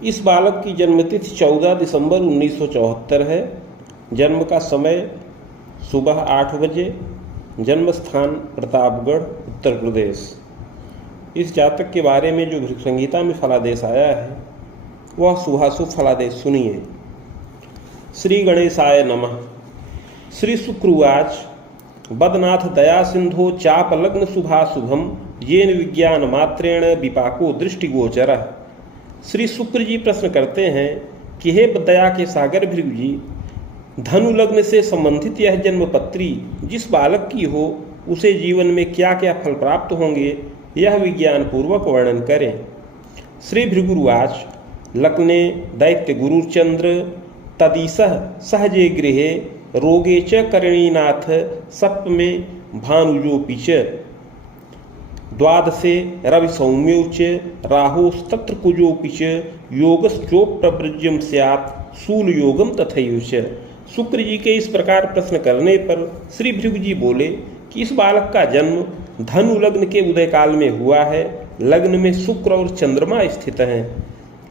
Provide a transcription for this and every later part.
इस बालक की जन्मतिथि 14 दिसंबर 1974 है। जन्म का समय सुबह 8 बजे। जन्म स्थान प्रतापगढ़, उत्तर प्रदेश। इस जातक के बारे में जो भृगु संहिता में फलादेश आया है वह शुभाशुभ फलादेश सुनिए। श्री गणेशाय नमः। श्री शुक्रवाच बदनाथ दया सिंधो चाप लग्न शुभाशुभम येन विज्ञान मात्रेण विपाको दृष्टिगोचरः। श्री शुक्र जी प्रश्न करते हैं कि हे दया के सागर भृगु जी, धनु लग्न से संबंधित यह जन्मपत्री जिस बालक की हो उसे जीवन में क्या क्या फल प्राप्त होंगे, यह विज्ञान पूर्वक वर्णन करें। श्री भृगुवाच लग्ने दैत्य गुरुचंद्र तदीसः सहजे गृहे रोगे च करणीनाथ सप्तमे भानुजोपि च द्वादशे रवि सौम्यो च राहुस्तत्र कुजोपि च योगश्चोप्रवृज्यम स्यात् शूल योगम तथैव च। शुक्र जी के इस प्रकार प्रश्न करने पर श्री भृगु जी बोले कि इस बालक का जन्म धनु लग्न के उदय काल में हुआ है। लग्न में शुक्र और चंद्रमा स्थित हैं।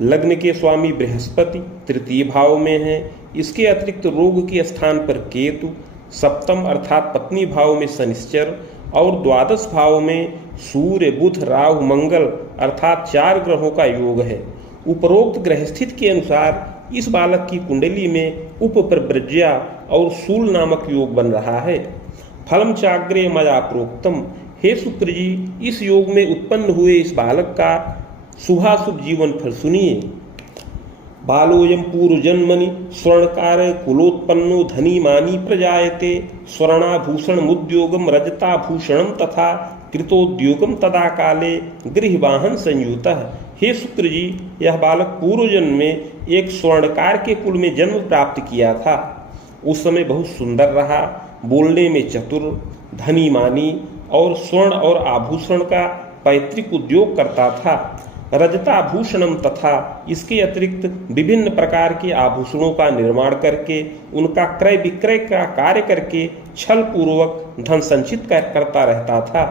लग्न के स्वामी बृहस्पति तृतीय भाव में हैं। इसके अतिरिक्त रोग के स्थान पर केतु, सप्तम अर्थात पत्नी भाव में शनिश्चर और द्वादश भाव में सूर्य, बुध, राहु, मंगल अर्थात 4 ग्रहों का योग है। उपरोक्त ग्रह स्थिति के अनुसार इस बालक की कुंडली में उपप्रवृज्या और शूल नामक योग बन रहा है। फलम चाग्रे मया प्रोक्तम। हे शुक्र जी, इस योग में उत्पन्न हुए इस बालक का शुभाशुभ जीवन फल सुनिए। बालोयम पूर्व जन्मनि स्वर्णकार कुलोत्पन्नो धनी मानी प्रजायते स्वर्णाभूषण मुद्योगम रजताभूषणम तथा कृतोद्योगम तदा काले गृहवाहन संयुतः। हे शुक्र जी, यह बालक पूर्व जन्म में एक स्वर्णकार के कुल में जन्म प्राप्त किया था। उस समय बहुत सुंदर रहा, बोलने में चतुर, धनी मानी और स्वर्ण और आभूषण का पैतृक उद्योग करता था। रजताभूषणम तथा इसके अतिरिक्त विभिन्न प्रकार के आभूषणों का निर्माण करके उनका क्रय विक्रय का कार्य करके छल पूर्वक धन संचित करता रहता था।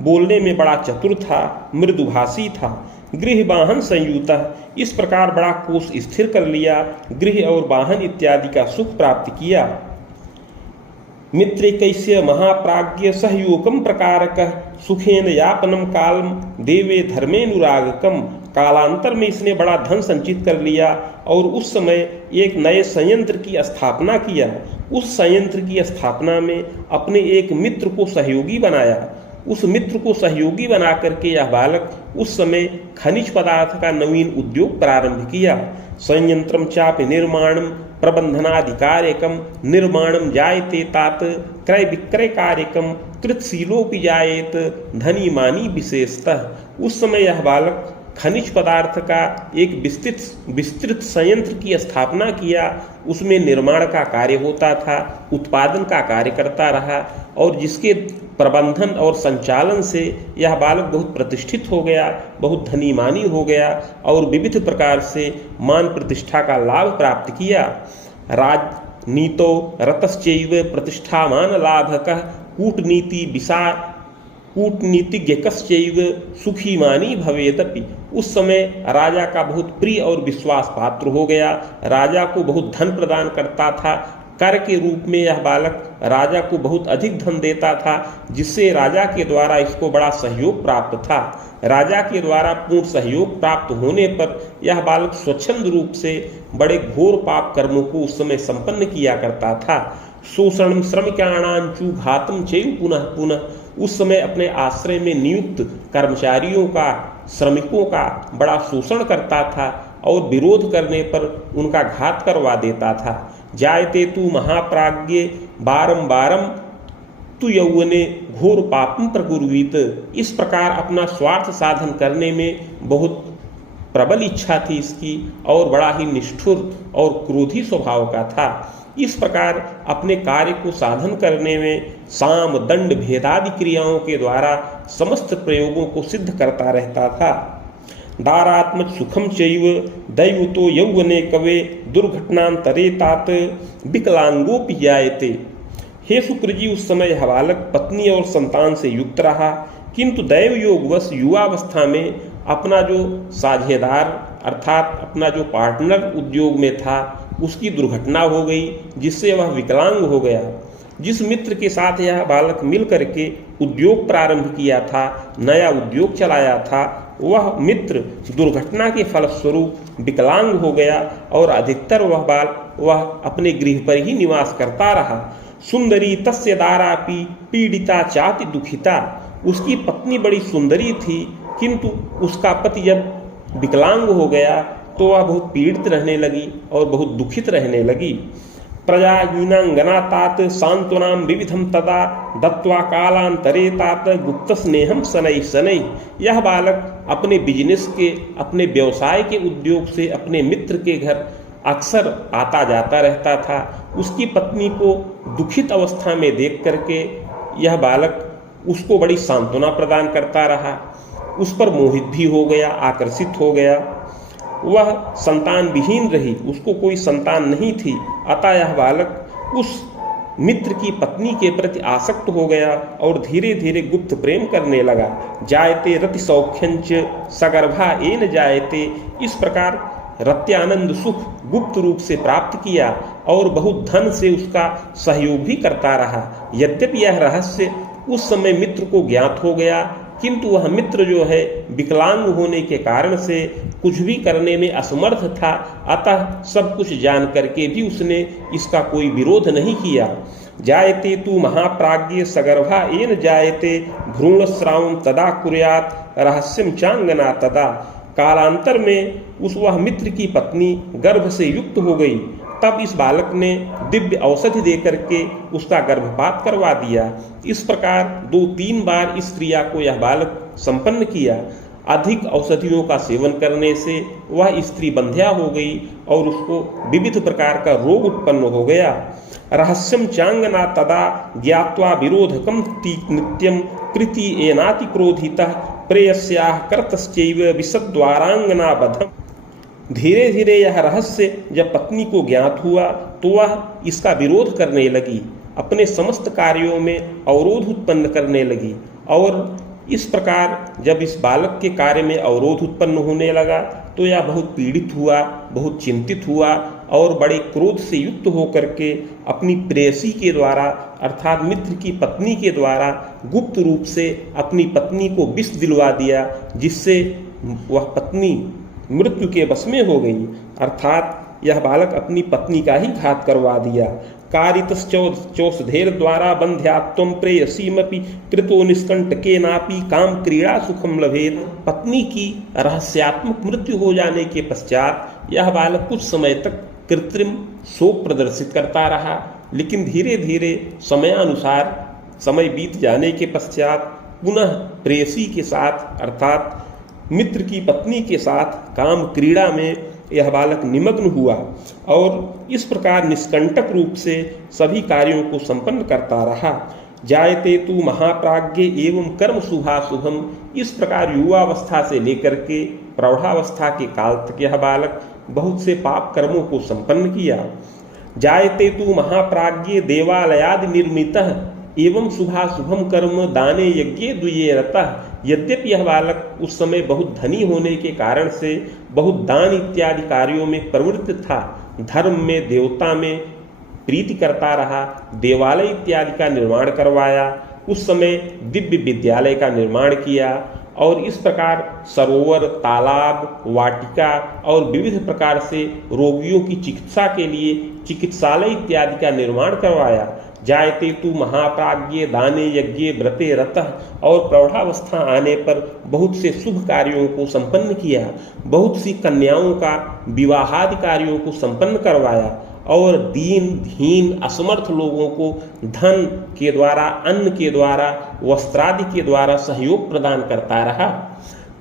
बोलने में बड़ा चतुर था, मृदुभाषी था। गृह वाहन संयुत, इस प्रकार बड़ा कोष स्थिर कर लिया, गृह और वाहन इत्यादि का सुख प्राप्त किया। मित्रैकस्य महाप्राज्ञ सहयोगम प्रकारकः सुखेन यापनम कालम देवे धर्मेनुरागकम। कालांतर में इसने बड़ा धन संचित कर लिया और उस समय एक नए संयंत्र की स्थापना किया। उस संयंत्र की स्थापना में अपने एक मित्र को सहयोगी बनाया। उस मित्र को सहयोगी बना करके यह बालक उस समय खनिज पदार्थ का नवीन उद्योग प्रारंभ किया। संयंत्रम चापि निर्माणम प्रबंधनाधिकार्यकम निर्माणम जायते तात क्रय विक्रय कार्यकम कृतशीलोपि जायेत धनी मानी विशेषतः। उस समय यह बालक खनिज पदार्थ का एक विस्तृत संयंत्र की स्थापना किया। उसमें निर्माण का कार्य होता था, उत्पादन का कार्य करता रहा और जिसके प्रबंधन और संचालन से यह बालक बहुत प्रतिष्ठित हो गया, बहुत धनीमानी हो गया और विविध प्रकार से मान प्रतिष्ठा का लाभ प्राप्त किया। राजनीतो रतश्चैव प्रतिष्ठामान लाभकः कूटनीतिज्ञकश्चैव सुखी मानी भवेदपि। उस समय राजा का बहुत प्रिय और विश्वास पात्र हो गया। राजा को बहुत धन प्रदान करता था। कर के रूप में यह बालक राजा को बहुत अधिक धन देता था, जिससे राजा के द्वारा इसको बड़ा सहयोग प्राप्त था। राजा के द्वारा पूर्ण सहयोग प्राप्त होने पर यह बालक स्वच्छंद रूप से बड़े घोर पाप कर्मों को उस समय संपन्न किया करता था। शोषण श्रमिकाणांचु घातम चैव पुनः पुनः। उस समय अपने आश्रय में नियुक्त कर्मचारियों का, श्रमिकों का बड़ा शोषण करता था और विरोध करने पर उनका घात करवा देता था। जायते तु महाप्राज्ञे बारंबारम तु यौवने घोर पापम प्रकुर्वीत। इस प्रकार अपना स्वार्थ साधन करने में बहुत प्रबल इच्छा थी इसकी और बड़ा ही निष्ठुर और क्रोधी स्वभाव का था। इस प्रकार अपने कार्य को साधन करने में साम दंड भेदादि क्रियाओं के द्वारा समस्त प्रयोगों को सिद्ध करता रहता था। दारात्मक सुखम चैव दैवतो यौवने कवे दुर्घटनांतरे तात विकलांगोपि जायते। हे शुक्र जी, उस समय यह बालक पत्नी और संतान से युक्त रहा, किंतु दैव योगवश युवावस्था में अपना जो साझेदार अर्थात अपना जो पार्टनर उद्योग में था उसकी दुर्घटना हो गई, जिससे वह विकलांग हो गया। जिस मित्र के साथ यह बालक मिल करके उद्योग प्रारंभ किया था, नया उद्योग चलाया था, वह मित्र दुर्घटना के फलस्वरूप विकलांग हो गया और अधिकतर वह अपने गृह पर ही निवास करता रहा। सुंदरी तस्य दारापि पीड़िता चाति दुखिता। उसकी पत्नी बड़ी सुंदरी थी, किंतु उसका पति जब विकलांग हो गया तो वह बहुत पीड़ित रहने लगी और बहुत दुखित रहने लगी। प्रजा यूनांगना तात सांत्वनाम विविधम तदा दत्वा कालांतरे तात गुप्त स्नेहम शनै शनै। यह बालक अपने बिजनेस के, अपने व्यवसाय के उद्योग से अपने मित्र के घर अक्सर आता जाता रहता था। उसकी पत्नी को दुखित अवस्था में देख करके यह बालक उसको बड़ी सांत्वना प्रदान करता रहा, उस पर मोहित भी हो गया, आकर्षित हो गया। वह संतान विहीन रही, उसको कोई संतान नहीं थी, अतः यह बालक उस मित्र की पत्नी के प्रति आसक्त हो गया और धीरे धीरे गुप्त प्रेम करने लगा। जायते रति सौख्यंच सगर्भा एन जायते। इस प्रकार रत्यानंद सुख गुप्त रूप से प्राप्त किया और बहुत धन से उसका सहयोग भी करता रहा। यद्यपि यह रहस्य उस समय मित्र को ज्ञात हो गया, किंतु वह मित्र जो है विकलांग होने के कारण से कुछ भी करने में असमर्थ था, अतः सब कुछ जान करके भी उसने इसका कोई विरोध नहीं किया। जायते तू महाप्राज्ञ सगर्भा एन जायते भ्रूण श्रावम तदा कुर्यात रहस्यम चांगना तदा। कालांतर में वह मित्र की पत्नी गर्भ से युक्त हो गई, तब इस बालक ने दिव्य औषधि देकर के उसका गर्भपात करवा दिया। इस प्रकार 2-3 बार इस क्रिया को यह बालक संपन्न किया। अधिक औषधियों का सेवन करने से वह स्त्री बंध्या हो गई और उसको विविध प्रकार का रोग उत्पन्न हो गया। रहस्यम चांगना तदा ज्ञात्वा विरोधकम नित्यम कृति एनाति क्रोधितः प्रेयस्याः कर्तश्चैव विशद्वारांगना बधम। धीरे धीरे यह रहस्य जब पत्नी को ज्ञात हुआ तो वह इसका विरोध करने लगी, अपने समस्त कार्यों में अवरोध उत्पन्न करने लगी। और इस प्रकार जब इस बालक के कार्य में अवरोध उत्पन्न होने लगा तो यह बहुत पीड़ित हुआ, बहुत चिंतित हुआ और बड़े क्रोध से युक्त होकर के अपनी प्रेयसी के द्वारा अर्थात मित्र की पत्नी के द्वारा गुप्त रूप से अपनी पत्नी को विष दिलवा दिया, जिससे वह पत्नी मृत्यु के वश में हो गई। अर्थात यह बालक अपनी पत्नी का ही घात करवा दिया। कारितश्चौषधेर द्वारा बंध्यात्वम प्रेयसीमपि कृतो निष्कंटकेनापि काम क्रीड़ा सुखम लभेत। पत्नी की रहस्यात्मक मृत्यु हो जाने के पश्चात यह बालक कुछ समय तक कृत्रिम शोक प्रदर्शित करता रहा, लेकिन धीरे धीरे समयानुसार समय बीत जाने के पश्चात पुनः प्रेयसी के साथ अर्थात मित्र की पत्नी के साथ काम क्रीड़ा में यह बालक निमग्न हुआ और इस प्रकार निष्कंटक रूप से सभी कार्यों को संपन्न करता रहा। जायते तू महाप्राज्ञ एवं कर्म शुभाशुभम। इस प्रकार युवावस्था से लेकर के प्रौढ़ावस्था के काल तक यह बालक बहुत से पाप कर्मों को संपन्न किया। जायते तू महाप्राज्ञ देवालयादि निर्मितः एवं शुभाशुभम कर्म दाने यज्ञे द्विये रतः। यद्यपि यह बालक उस समय बहुत धनी होने के कारण से बहुत दान इत्यादि कार्यों में प्रवृत्त था, धर्म में देवता में प्रीति करता रहा, देवालय इत्यादि का निर्माण करवाया, उस समय दिव्य विद्यालय का निर्माण किया और इस प्रकार सरोवर, तालाब, वाटिका और विविध प्रकार से रोगियों की चिकित्सा के लिए चिकित्सालय इत्यादि का निर्माण करवाया। जायते तू महाप्राज्ञ दाने यज्ञे व्रते रतः। और प्रौढ़ावस्था आने पर बहुत से शुभ कार्यों को संपन्न किया, बहुत सी कन्याओं का विवाहादि कार्यों को संपन्न करवाया और दीन असमर्थ लोगों को धन के द्वारा, अन्न के द्वारा, वस्त्रादि के द्वारा सहयोग प्रदान करता रहा।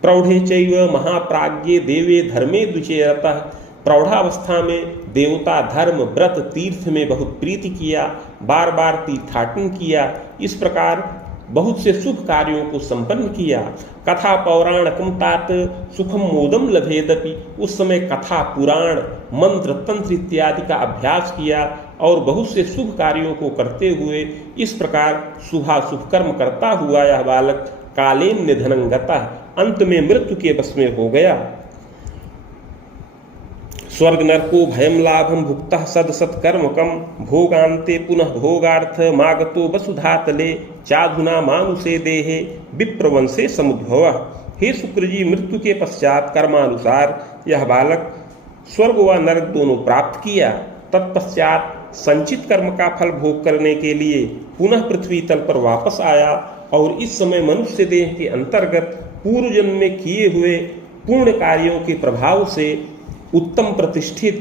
प्रौढ़े चैव महाप्राज्ञे देवे धर्मे द्विचे रतः। प्रौढ़ावस्था में देवता, धर्म, व्रत, तीर्थ में बहुत प्रीति किया, बार बार तीर्थाटन किया, इस प्रकार बहुत से शुभ कार्यों को संपन्न किया। कथा पौराणकम तात सुखम मोदम लभेदपि। उस समय कथा, पुराण, मंत्र, तंत्र इत्यादि का अभ्यास किया और बहुत से शुभ कार्यों को करते हुए इस प्रकार शुभाशुभ कर्म करता हुआ यह बालक कालेन निधनं गतः, अंत में मृत्यु के वश में हो गया। स्वर्ग नरको भयम लाभम भुक्तः सदसत कर्मकम भोगान्ते पुनः भोगार्थ मागतो वसुधातले चाधुना मानुषे देहे विप्रवंशे समुद्भवः। हे शुक्र जी, मृत्यु के पश्चात कर्मानुसार यह बालक स्वर्ग व नरक दोनों प्राप्त किया। तत्पश्चात संचित कर्म का फल भोग करने के लिए पुनः पृथ्वी तल पर वापस आया और इस समय मनुष्य देह के अंतर्गत पूर्व जन्म में किए हुए पूर्ण कार्यों के प्रभाव से उत्तम प्रतिष्ठित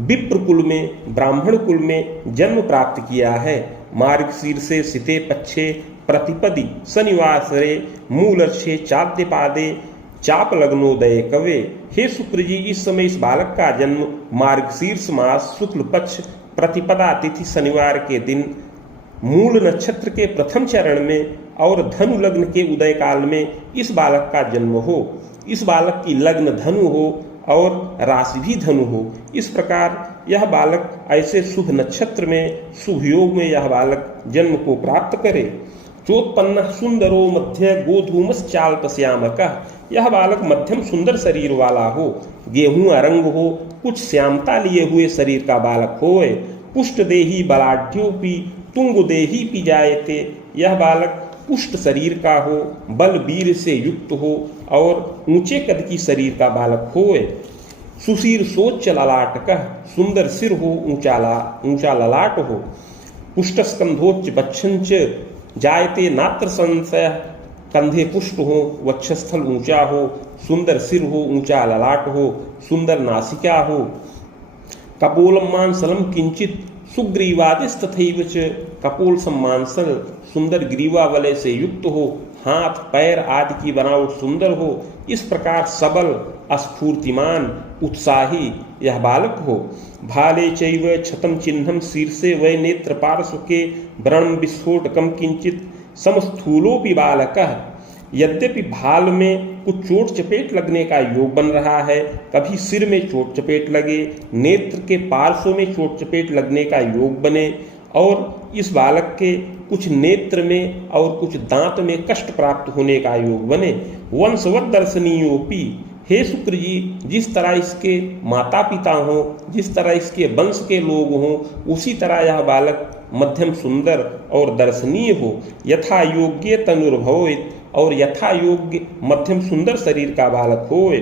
विप्र कुल में, ब्राह्मण कुल में जन्म प्राप्त किया है। मार्गशीर्षे सिते पक्षे प्रतिपदि शनिवासरे मूलर्षे चाद्यपादे चाप लग्नोदय कवे। हे शुक्र जी, इस समय इस बालक का जन्म मार्गशीर्ष मास शुक्ल पक्ष प्रतिपदा तिथि शनिवार के दिन मूल नक्षत्र के प्रथम चरण में और धनु लग्न के उदय काल में इस बालक का जन्म हो। इस बालक की लग्न धनु हो और राशि भी धनु हो। इस प्रकार यह बालक ऐसे शुभ नक्षत्र में, शुभ योग में यह बालक जन्म को प्राप्त करे। चोत्पन्न सुंदरो मध्य गोधूमश्चाल्प श्यामकः। यह बालक मध्यम सुंदर शरीर वाला हो, गेहूं रंग हो, कुछ श्यामता लिए हुए शरीर का बालक होए। पुष्ट देही बलाढ्योपि तुंग देही पि जायते। यह बालक पुष्ट शरीर का हो, बल वीर से युक्त हो और ऊंचे कद की शरीर का बालक होए। सुशीर सोच ललाटकः। सुंदर सिर हो, ऊंचा ललाट हो। पुष्ट स्कंधोच्च बच्छंच जायते नात्र संशय। कंधे पुष्ट हो, वक्षस्थल ऊंचा हो, सुंदर सिर हो, ऊंचा ललाट हो, सुंदर नासिका हो। कपोलम मांसलम किंचित सुग्रीवादिस्तथैव च। कपोल सम्मांसल, सुंदर ग्रीवा वलय से युक्त हो, हाथ पैर आदि की बनावट सुंदर हो। इस प्रकार सबल, स्फूर्तिमान, उत्साही यह बालक हो। भाले चैव क्षतम चिन्हम शीर्षे वै नेत्र पार्श्व के व्रणम विस्फोटकम किंचित समस्थूलोपि बालकः। यद्यपि भाल में कुछ चोट चपेट लगने का योग बन रहा है, कभी सिर में चोट चपेट लगे, नेत्र के पार्श्व में चोट चपेट लगने का योग बने और इस बालक के कुछ नेत्र में और कुछ दांत में कष्ट प्राप्त होने का योग बने। वंशवत दर्शनीयोपि। हे शुक्र जी, जिस तरह इसके माता पिता हों, जिस तरह इसके वंश के लोग हों, उसी तरह यह बालक मध्यम सुंदर और दर्शनीय हो। यथा योग्य तनुर्भवेत्। और यथा योग्य मध्यम सुंदर शरीर का बालक होए।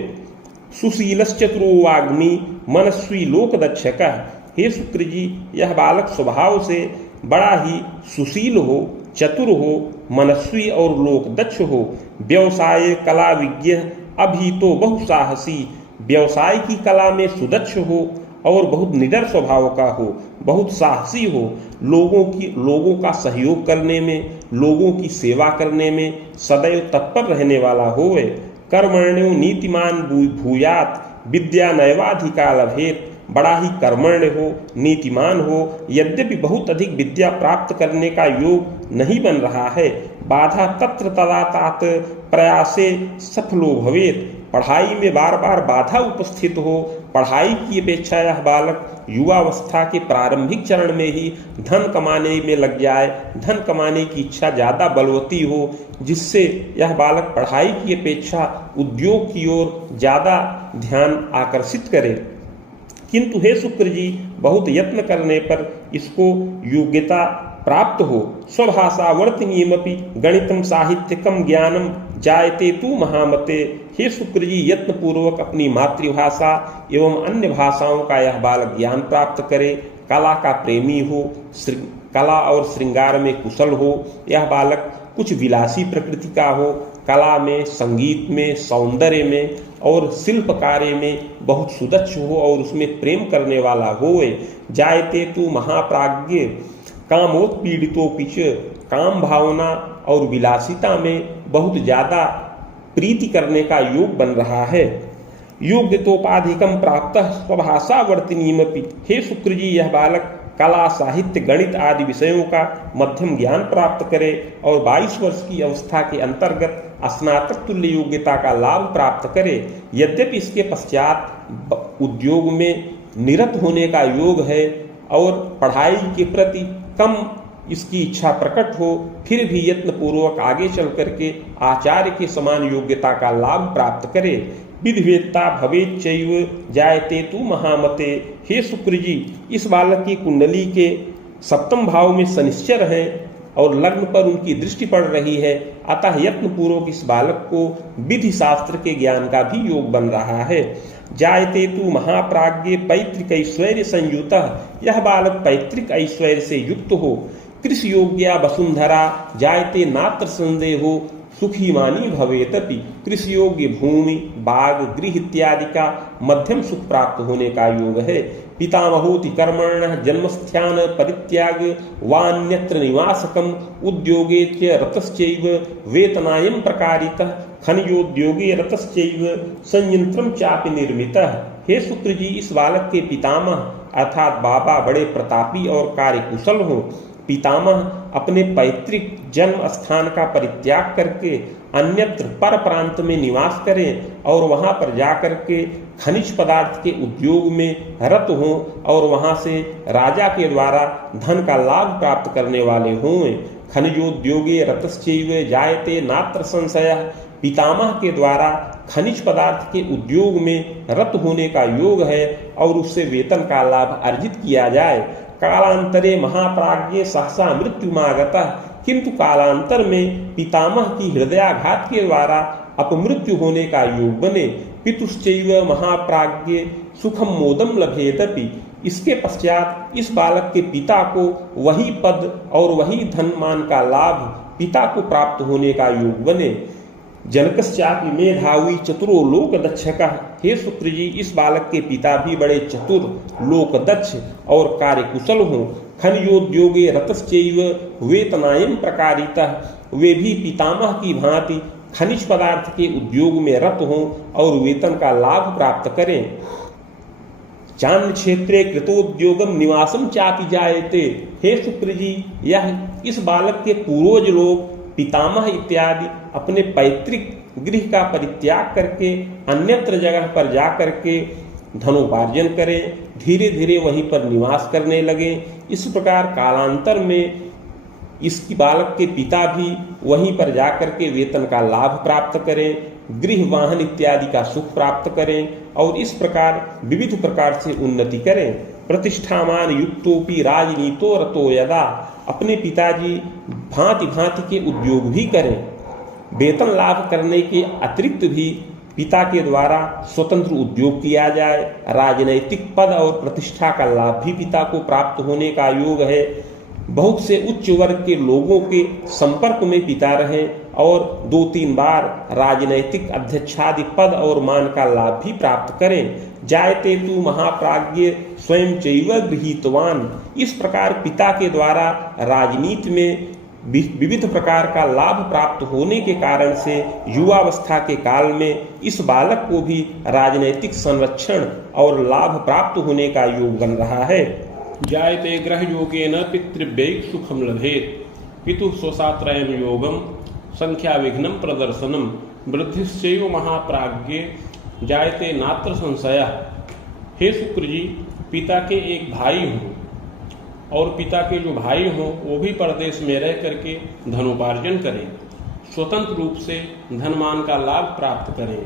सुशीलश्चतुरो वाग्मी मनस्वी लोकदक्षकः। हे शुक्र जी, यह बालक स्वभाव से बड़ा ही सुशील हो, चतुर हो, मनस्वी और लोकदक्ष हो। व्यवसाय कला विज्ञ अभीतो बहुसाहसी। व्यवसाय की कला में सुदक्ष हो और बहुत निडर स्वभाव का हो, बहुत साहसी हो। लोगों का सहयोग करने में, लोगों की सेवा करने में सदैव तत्पर रहने वाला होवे। कर्मण्यो नीतिमान भूयात् विद्या नैवाधिका लभेत। बड़ा ही कर्मण्य हो, नीतिमान हो, यद्यपि बहुत अधिक विद्या प्राप्त करने का योग नहीं बन रहा है। बाधा तत्र तदा तात प्रयासे सफलो भवेत। पढ़ाई में बार बार बाधा उपस्थित हो। पढ़ाई की अपेक्षा यह बालक युवावस्था के प्रारंभिक चरण में ही धन कमाने में लग जाए, धन कमाने की इच्छा ज़्यादा बलवती हो, जिससे यह बालक पढ़ाई की अपेक्षा उद्योग की ओर ज़्यादा ध्यान आकर्षित करे। किंतु हे शुक्र जी, बहुत यत्न करने पर इसको योग्यता प्राप्त हो। स्वभाषावर्तनीयमपि गणितम साहित्यकम ज्ञानम जायते तू महामते। हे शुक्र जी, यत्न पूर्वक अपनी मातृभाषा एवं अन्य भाषाओं का यह बालक ज्ञान प्राप्त करे। कला का प्रेमी हो, कला और श्रृंगार में कुशल हो। यह बालक कुछ विलासी प्रकृति का हो, कला में, संगीत में, सौंदर्य में और शिल्प कार्य में बहुत सुदक्ष हो और उसमें प्रेम करने वाला होए। जायते तू महाप्राज्ञ कामोत्पीड़ितोपिच। काम भावना और विलासिता में बहुत ज्यादा प्रीति करने का योग बन रहा है। योग्यतोपाधिकम प्राप्त स्वभाषावर्तनीयमपि। हे शुक्र जी, यह बालक कला, साहित्य, गणित आदि विषयों का मध्यम ज्ञान प्राप्त करे और 22 वर्ष की अवस्था के अंतर्गत स्नातक तुल्य योग्यता का लाभ प्राप्त करे। यद्यपि इसके पश्चात उद्योग में निरत होने का योग है और पढ़ाई के प्रति कम इसकी इच्छा प्रकट हो, फिर भी यत्न पूर्वक आगे चल करके आचार्य के समान योग्यता का लाभ प्राप्त करे। विधिवेत्ता भवेच्चैव जायते तु महामते। हे शुक्र जी, इस बालक की कुंडली के सप्तम भाव में शनिश्चर है और लग्न पर उनकी दृष्टि पड़ रही है, अतः यत्न पूर्वक इस बालक को विधि शास्त्र के ज्ञान का भी योग बन रहा है। जायते तु महाप्राज्ञे पैतृक ऐश्वर्य संयुतः, यह बालक पैतृक ऐश्वर्य से युक्त हो। कृषि योग्या वसुंधरा जायते नात्र संदेहो, सुखी मानी भवेतपि। कृषि योग्य भूमि, बाग, गृह इत्यादि का मध्यम सुख प्राप्त होने का योग है। पितामहोति कर्मण्यः जन्मस्थान परित्याग वान्यत्र निवासकम उद्योगे च रतश्चैव वेतनायं प्रकारितः खनिजोद्योगे रतश्चैव संयंत्रम चापि निर्मितः। हे शुक्र जी, इस बालक के पितामह अर्थात बाबा बड़े प्रतापी और कार्यकुशल हो। पितामह अपने पैतृक जन्म स्थान का परित्याग करके अन्यत्र पर प्रांत में निवास करें और वहां पर जाकर के खनिज पदार्थ के उद्योग में रत हों और वहां से राजा के द्वारा धन का लाभ प्राप्त करने वाले हों। खनिजोद्योगे रतश्चैव जायते नात्र संशयः, पितामह के द्वारा खनिज पदार्थ के उद्योग में रत होने का योग है और उससे वेतन का लाभ अर्जित किया जाए। कालांतरे महाप्राज्ञे सहसा मृत्युमागतः, किंतु कालांतर में पितामह की हृदयाघात के द्वारा अपमृत्यु होने का योग बने। पितुश्चैव महाप्राज्ञे सुखम मोदम लभेदपि, इसके पश्चात इस बालक के पिता को वही पद और वही धनमान का लाभ पिता को प्राप्त होने का योग बने। जनकश्चापि मेधावी चतुरो लोकदक्षकः, हे शुक्र जी, इस बालक के पिता भी बड़े चतुर, लोकदक्ष और कार्यकुशल हों। खनिजोद्योगे रतश्चैव वेतनायं प्रकारितः, वे भी पितामह की भांति खनिज पदार्थ के उद्योग में रत हों और वेतन का लाभ प्राप्त करें। चांद क्षेत्रे कृतोद्योगम निवासम चापि जायते, हे शुक्र जी, यह इस बालक के पूर्वज लोग पितामह इत्यादि अपने पैतृक गृह का परित्याग करके अन्यत्र जगह पर जाकर के धनोपार्जन करें, धीरे धीरे वहीं पर निवास करने लगे। इस प्रकार कालांतर में इसकी बालक के पिता भी वहीं पर जाकर के वेतन का लाभ प्राप्त करें, गृह वाहन इत्यादि का सुख प्राप्त करें और इस प्रकार विविध प्रकार से उन्नति करें। प्रतिष्ठामान युक्तोपि राजनीतो रतो यदा, अपने पिताजी भांति भांति के उद्योग भी करें। वेतन लाभ करने के अतिरिक्त भी पिता के द्वारा स्वतंत्र उद्योग किया जाए। राजनैतिक पद और प्रतिष्ठा का लाभ भी पिता को प्राप्त होने का योग है। बहुत से उच्च वर्ग के लोगों के संपर्क में पिता रहे और 2-3 बार राजनैतिक अध्यक्षादि पद और मान का लाभ भी प्राप्त करें। जायते तु महाप्राज्ञ स्वयं चैव गृहीतवान, इस प्रकार पिता के द्वारा राजनीति में विविध प्रकार का लाभ प्राप्त होने के कारण से युवावस्था के काल में इस बालक को भी राजनैतिक संरक्षण और लाभ प्राप्त होने का योग बन रहा है। जायते ग्रह योगेन पितृव्यैक सुखम लभेत, पितु स्वसात्रयम योगम संख्या विघ्नम प्रदर्शनम, वृद्धिश्चैव महाप्राज्ञे जायते नात्र संशयः। हे शुक्र जी, पिता के एक भाई हों और पिता के जो भाई हों वो भी परदेश में रह करके धनोपार्जन करें, स्वतंत्र रूप से धनमान का लाभ प्राप्त करें,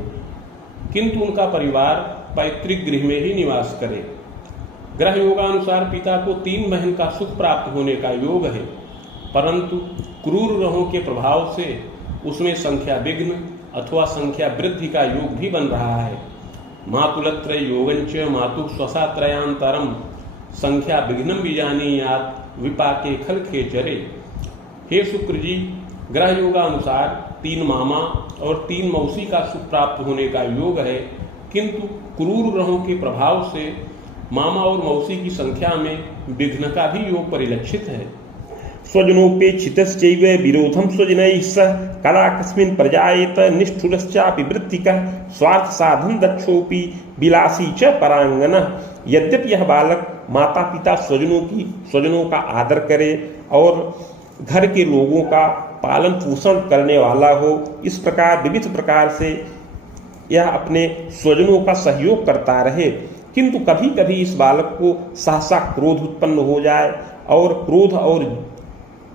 किंतु उनका परिवार पैतृक गृह में ही निवास करे। ग्रह योगानुसार पिता को 3 बहन का सुख प्राप्त होने का योग है, परंतु क्रूर ग्रहों के प्रभाव से उसमें संख्या विघ्न अथवा संख्या वृद्धि का योग भी बन रहा है। मातुलत्रय योगंच मातु स्वसात्रयांतरम संख्या विघ्नम बीजानीयात विपाके खल खेचरे। हे शुक्र जी, ग्रह योगानुसार 3 मामा और 3 मौसी का सुख प्राप्त होने का योग है, किंतु क्रूर ग्रहों के प्रभाव से मामा और मौसी की संख्या में विघ्न का भी योग परिलक्षित है। स्वजनोपेक्षितश्चैव विरोधम स्वजनैः सह कदा कस्मिन् प्रजायेत निष्ठुरश्चापि वृत्तिकः स्वार्थ साधन दक्षोपि विलासी च परांगनः। यद्यपि यह बालक माता पिता स्वजनों का आदर करे और घर के लोगों का पालन पोषण करने वाला हो, इस प्रकार विविध प्रकार से यह अपने स्वजनों का सहयोग करता रहे, किंतु कभी कभी इस बालक को सहसा क्रोध उत्पन्न हो जाए और क्रोध और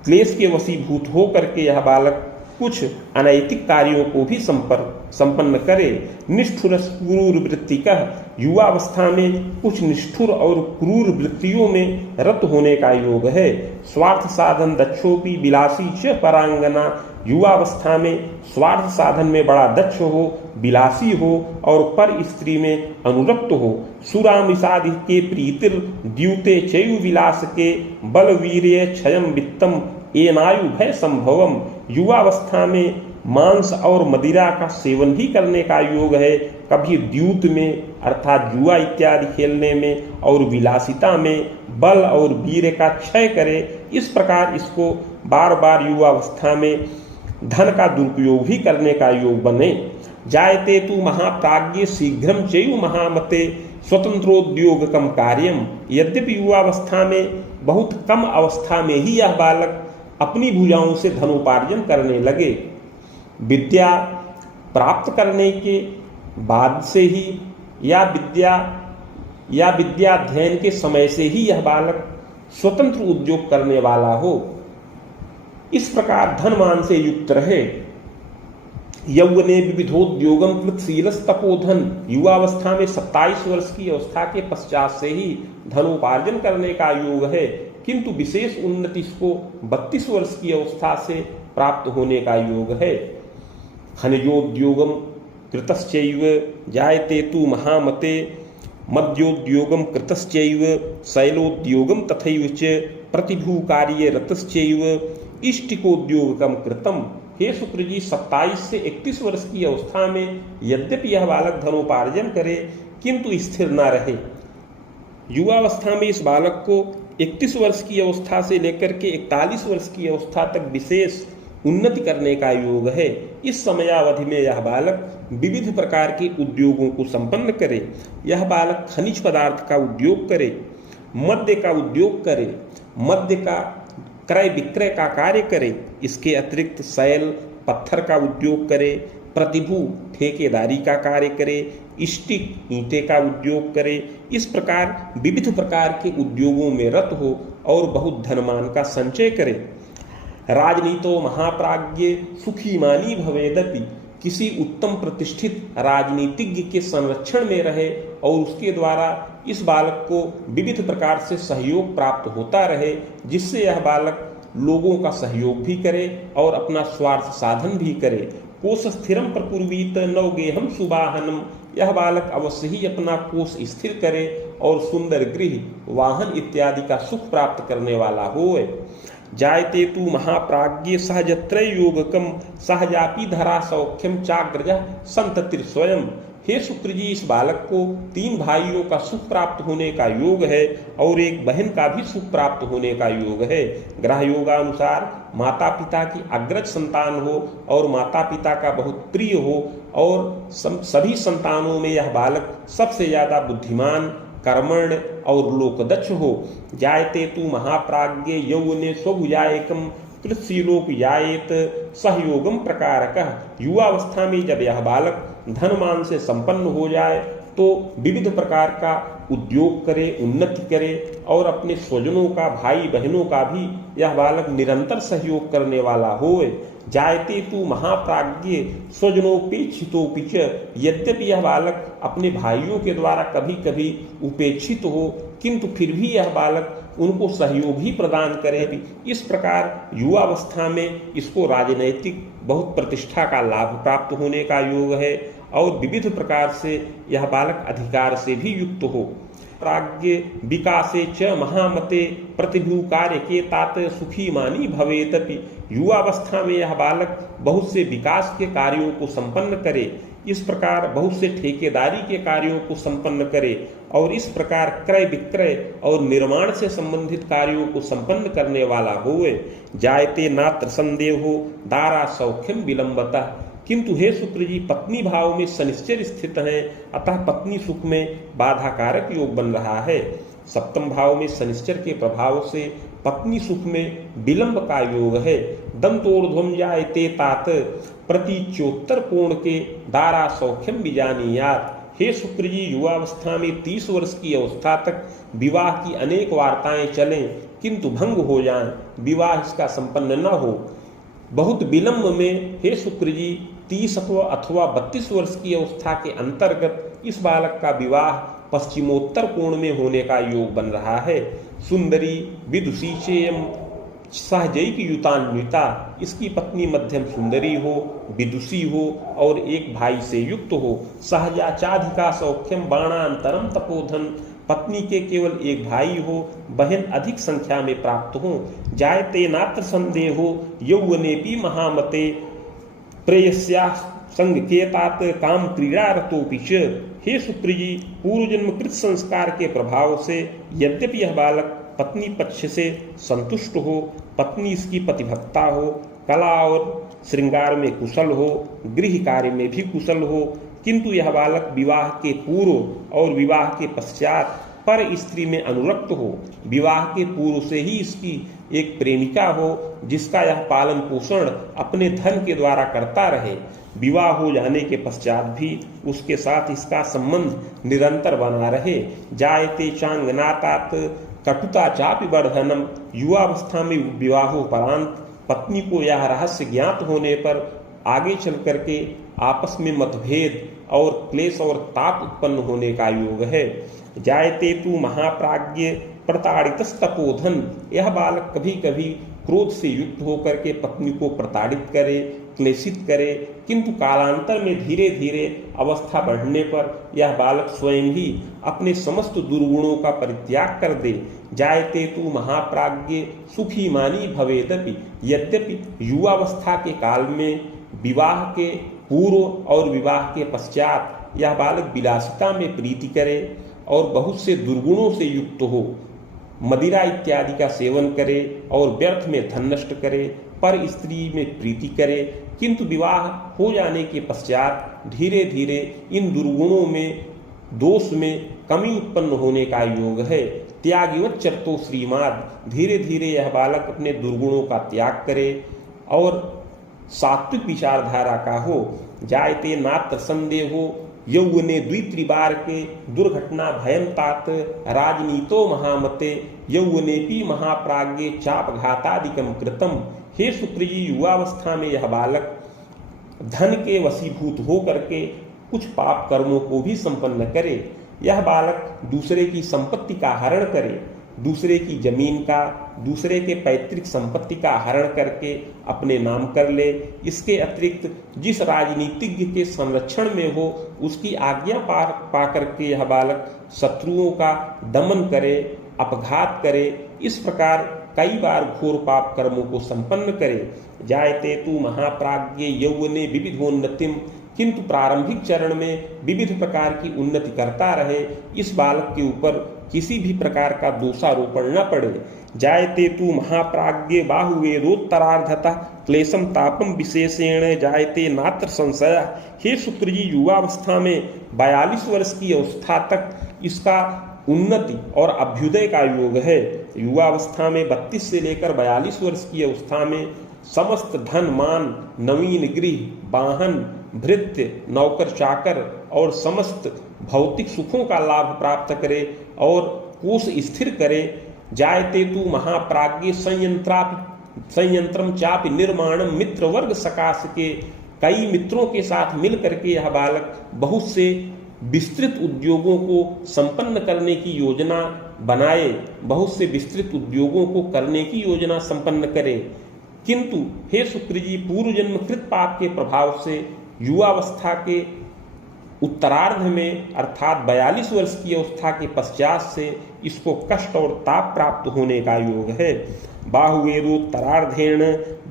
क्लेश के वशीभूत हो करके यह बालक कुछ अनैतिक कार्यों को भी संपन्न करे। निष्ठुर क्रूर वृत्ति का युवावस्था में कुछ निष्ठुर और क्रूर वृत्तियों में रत होने का योग है। स्वार्थ साधन दक्षोपि विलासी च परांगना, युवावस्था में स्वार्थ साधन में बड़ा दक्ष हो, विलासी हो और पर स्त्री में अनुरक्त हो। सुरामिषादि के प्रीतिर द्यूते चयु विलास के, बल वीर्य क्षयम वित्तम एनायु भय संभवम, युवावस्था में मांस और मदिरा का सेवन भी करने का योग है। कभी द्यूत में अर्थात जुआ इत्यादि खेलने में और विलासिता में बल और वीर का क्षय करे। इस प्रकार इसको बार बार युवावस्था में धन का दुरुपयोग भी करने का योग बने। जायते तु महाप्राज्ञ शीघ्रम चयु महामते, स्वतंत्रोद्योगकम कार्यम, यद्यपि युवावस्था में बहुत कम अवस्था में ही यह बालक अपनी भुजाओं से धनोपार्जन करने लगे। विद्या प्राप्त करने के बाद से ही या विद्याध्ययन के समय से ही यह बालक स्वतंत्र उद्योग करने वाला हो, इस प्रकार धनमान से युक्त रहे। यौवने विविधोद्योगम कृतशीलस तपोधन, युवावस्था में 27 वर्ष की अवस्था के पश्चात से ही धनोपार्जन करने का योग है, किंतु विशेष उन्नति इसको 32 वर्ष की अवस्था से प्राप्त होने का योग है। खनिजोद्योगम कृतश्चैव जायते तु महामते, मद्योद्योगम कृतश्चैव शैलोद्योगम तथैव च प्रतिभूकार्ये रतश्चैव इष्टिकोद्योगम कृतम। हे शुक्र जी, 27 से 31 वर्ष की अवस्था में यद्यपि यह बालक धनोपार्जन करे किंतु स्थिर न रहे। युवावस्था में इस बालक को 31 वर्ष की अवस्था से लेकर के 41 वर्ष की अवस्था तक विशेष उन्नति करने का योग है। इस समयावधि में यह बालक विविध प्रकार के उद्योगों को संपन्न करे। यह बालक खनिज पदार्थ का उद्योग करे, मद्य का उद्योग करे, मद्य का क्रय विक्रय का कार्य करे। इसके अतिरिक्त शैल पत्थर का उद्योग करे, प्रतिभू ठेकेदारी का कार्य करे, स्टिक ईंटे का उद्योग करे। इस प्रकार विविध प्रकार के उद्योगों में रत हो और बहुत धनमान का संचय करे। राजनीतो महाप्राज्ञ सुखीमानी भवेदपि, किसी उत्तम प्रतिष्ठित राजनीतिज्ञ के संरक्षण में रहे और उसके द्वारा इस बालक को विविध प्रकार से सहयोग प्राप्त होता रहे, जिससे यह बालक लोगों का सहयोग भी करे और अपना स्वार्थ साधन भी करे। कोश स्थिरम प्रकुर्वीत नवगेहम सुवाहनम, यह बालक अवश्य ही अपना कोश स्थिर करे और सुंदर गृह वाहन इत्यादि का सुख प्राप्त करने वाला होए। जायते तु महाप्राज्ञ सहजत्रय योगकम सहजापि धरा सौख्यम चाग्रज संततिर स्वयं। हे शुक्र जी, इस बालक को 3 भाइयों का सुख प्राप्त होने का योग है और एक बहन का भी सुख प्राप्त होने का योग है। ग्रह योगानुसार माता पिता की अग्रज संतान हो और माता पिता का बहुत प्रिय हो और सभी संतानों में यह बालक सबसे ज्यादा बुद्धिमान, कर्मण्य और लोकदक्ष हो। जायते तु महाप्राज्ञ यौवने स्वभुजाएकम कृतशीलोपयायेत सहयोगम प्रकारकः, युवावस्था में जब यह बालक धनमान से संपन्न हो जाए तो विविध प्रकार का उद्योग करे, उन्नति करे और अपने स्वजनों का, भाई बहनों का भी यह बालक निरंतर सहयोग करने वाला होए। जायते तु महाप्राज्ञ स्वजनोपेक्षितोपि च, यद्यपि यह बालक अपने भाइयों के द्वारा कभी कभी उपेक्षित हो किंतु फिर भी यह बालक उनको सहयोग ही प्रदान करे। इस प्रकार युवावस्था में इसको राजनैतिक बहुत प्रतिष्ठा का लाभ प्राप्त होने का योग है और विविध प्रकार से यह बालक अधिकार से भी युक्त हो। प्राज्ञ विकासे च महामते प्रतिभू कार्य के तात सुखी मानी भवेतपि, युवावस्था में यह बालक बहुत से विकास के कार्यों को संपन्न करे, इस प्रकार बहुत से ठेकेदारी के कार्यों को संपन्न करे और इस प्रकार क्रय विक्रय और निर्माण से संबंधित कार्यों को संपन्न करने वाला होए। जायते नात्र संदेहो दारा सौख्यम विलंबतः, किंतु हे शुक्र जी, पत्नी भाव में शनिश्चर स्थित है, अतः पत्नी सुख में बाधाकारक योग बन रहा है। सप्तम भाव में शनिश्चर के प्रभाव से पत्नी सुख में विलंब का योग है। दंतोर्ध्वम जायते तात प्रतीच्योत्तर कोण के दारा सौख्यम बीजानीयात, हे शुक्र जी, युवावस्था में 30 वर्ष की अवस्था तक विवाह की अनेक वार्ताएं चलें किंतु भंग हो जाएं, विवाह इसका संपन्न न हो। बहुत विलंब में हे शुक्र जी 30 अथवा 32 वर्ष की अवस्था के अंतर्गत इस बालक का विवाह पश्चिमोत्तर कोण में होने का योग बन रहा है। सुंदरी विदुषी चेयम सहजैक युतान्विता, इसकी पत्नी मध्यम सुंदरी हो, विदुषी हो और एक भाई से युक्त हो। सहजाचाधिका सौख्यम बाणांतरम तपोधन, पत्नी के केवल एक भाई हो, बहन अधिक संख्या में प्राप्त हो। जायते नात्र संदेहो यौवनेपि महामते, प्रेयस्या संगकेतात काम क्रीड़ारतोपि च। हे शुक्र जी, पूर्व जन्म कृत संस्कार के प्रभाव से यद्यपि यह बालक पत्नी पक्ष से संतुष्ट हो, पत्नी इसकी पतिभक्ता हो, कला और श्रृंगार में कुशल हो, गृह कार्य में भी कुशल हो, किंतु यह बालक विवाह के पूर्व और विवाह के पश्चात पर स्त्री में अनुरक्त हो। विवाह के पूर्व से ही इसकी एक प्रेमिका हो जिसका यह पालन पोषण अपने धन के द्वारा करता रहे। विवाह हो जाने के पश्चात भी उसके साथ इसका संबंध निरंतर बना रहे। जायते चांगनातात कटुता चापि वर्धनम, युवावस्था में विवाहोपरांत पत्नी को यह रहस्य ज्ञात होने पर आगे चल करके आपस में मतभेद और क्लेश और ताप उत्पन्न होने का योग है। जायते तु महाप्राज्ञ प्रताड़ितस्तपोधन, यह बालक कभी कभी क्रोध से युक्त होकर के पत्नी को प्रताड़ित करे, क्लेशित करे, किंतु कालांतर में धीरे धीरे अवस्था बढ़ने पर यह बालक स्वयं ही अपने समस्त दुर्गुणों का परित्याग कर दे। जायते तु महाप्राज्ञ सुखी मानी भवेदपि, यद्यपि युवावस्था के काल में विवाह के पूर्व और विवाह के पश्चात यह बालक विलासिता में प्रीति करे और बहुत से दुर्गुणों से युक्त हो, मदिरा इत्यादि का सेवन करे और व्यर्थ में धन नष्ट करे, पर स्त्री में प्रीति करे, किंतु विवाह हो जाने के पश्चात धीरे धीरे इन दुर्गुणों में दोष में कमी उत्पन्न होने का योग है। त्यागिवत चरतो श्रीमाद, धीरे धीरे यह बालक अपने दुर्गुणों का त्याग करे और सात्विक विचारधारा का हो। जायते नात्र संदेहो यौवने द्वित्रिबार के दुर्घटना भयम तात, राजनीतो महामते यौवनेपि महाप्राज्ञे चापघातादिकम कृतम। हे शुक्र जी, युवावस्था में यह बालक धन के वशीभूत हो करके कुछ पाप कर्मों को भी संपन्न करे। यह बालक दूसरे की संपत्ति का हरण करे, दूसरे की जमीन का, दूसरे के पैतृक संपत्ति का हरण करके अपने नाम कर ले। इसके अतिरिक्त जिस राजनीतिज्ञ के संरक्षण में हो उसकी आज्ञा पा करके यह बालक शत्रुओं का दमन करे, अपघात करे, इस प्रकार कई बार घोर पाप कर्मों को संपन्न करे। जायते तु महाप्राज्ञे यौवने विविधोन्नतिम, किंतु प्रारंभिक चरण में विविध प्रकार की उन्नति करता रहे, इस बालक के ऊपर किसी भी प्रकार का दोषारोपण न पड़े। जायते तु महाप्राज्ञे बाहुवेदोत्तरार्धतः क्लेशम तापम विशेषेण जायते नात्र संशय। हे शुक्र जी, युवावस्था में 42 वर्ष की अवस्था तक इसका उन्नति और अभ्युदय का योग है। युवावस्था में 32 से लेकर 42 वर्ष की अवस्था में समस्त धन मान, नवीन गृह, वाहन, भृत्य, नौकर चाकर और समस्त भौतिक सुखों का लाभ प्राप्त करे और कोष स्थिर करे। जायते तु महाप्राज्ञे संयंत्रम चापि निर्माणम मित्र वर्ग सकाश के, कई मित्रों के साथ मिल करके यह बालक बहुत से विस्तृत उद्योगों को संपन्न करने की योजना बनाए, बहुत से विस्तृत उद्योगों को करने की योजना संपन्न करे। किंतु हे शुक्र जी, पूर्व जन्म कृत पाप के प्रभाव से युवावस्था के उत्तरार्ध में अर्थात 42 वर्ष की अवस्था के पश्चात से इसको कष्ट और ताप प्राप्त होने का योग है। बाहुवेदोत्तरार्धेण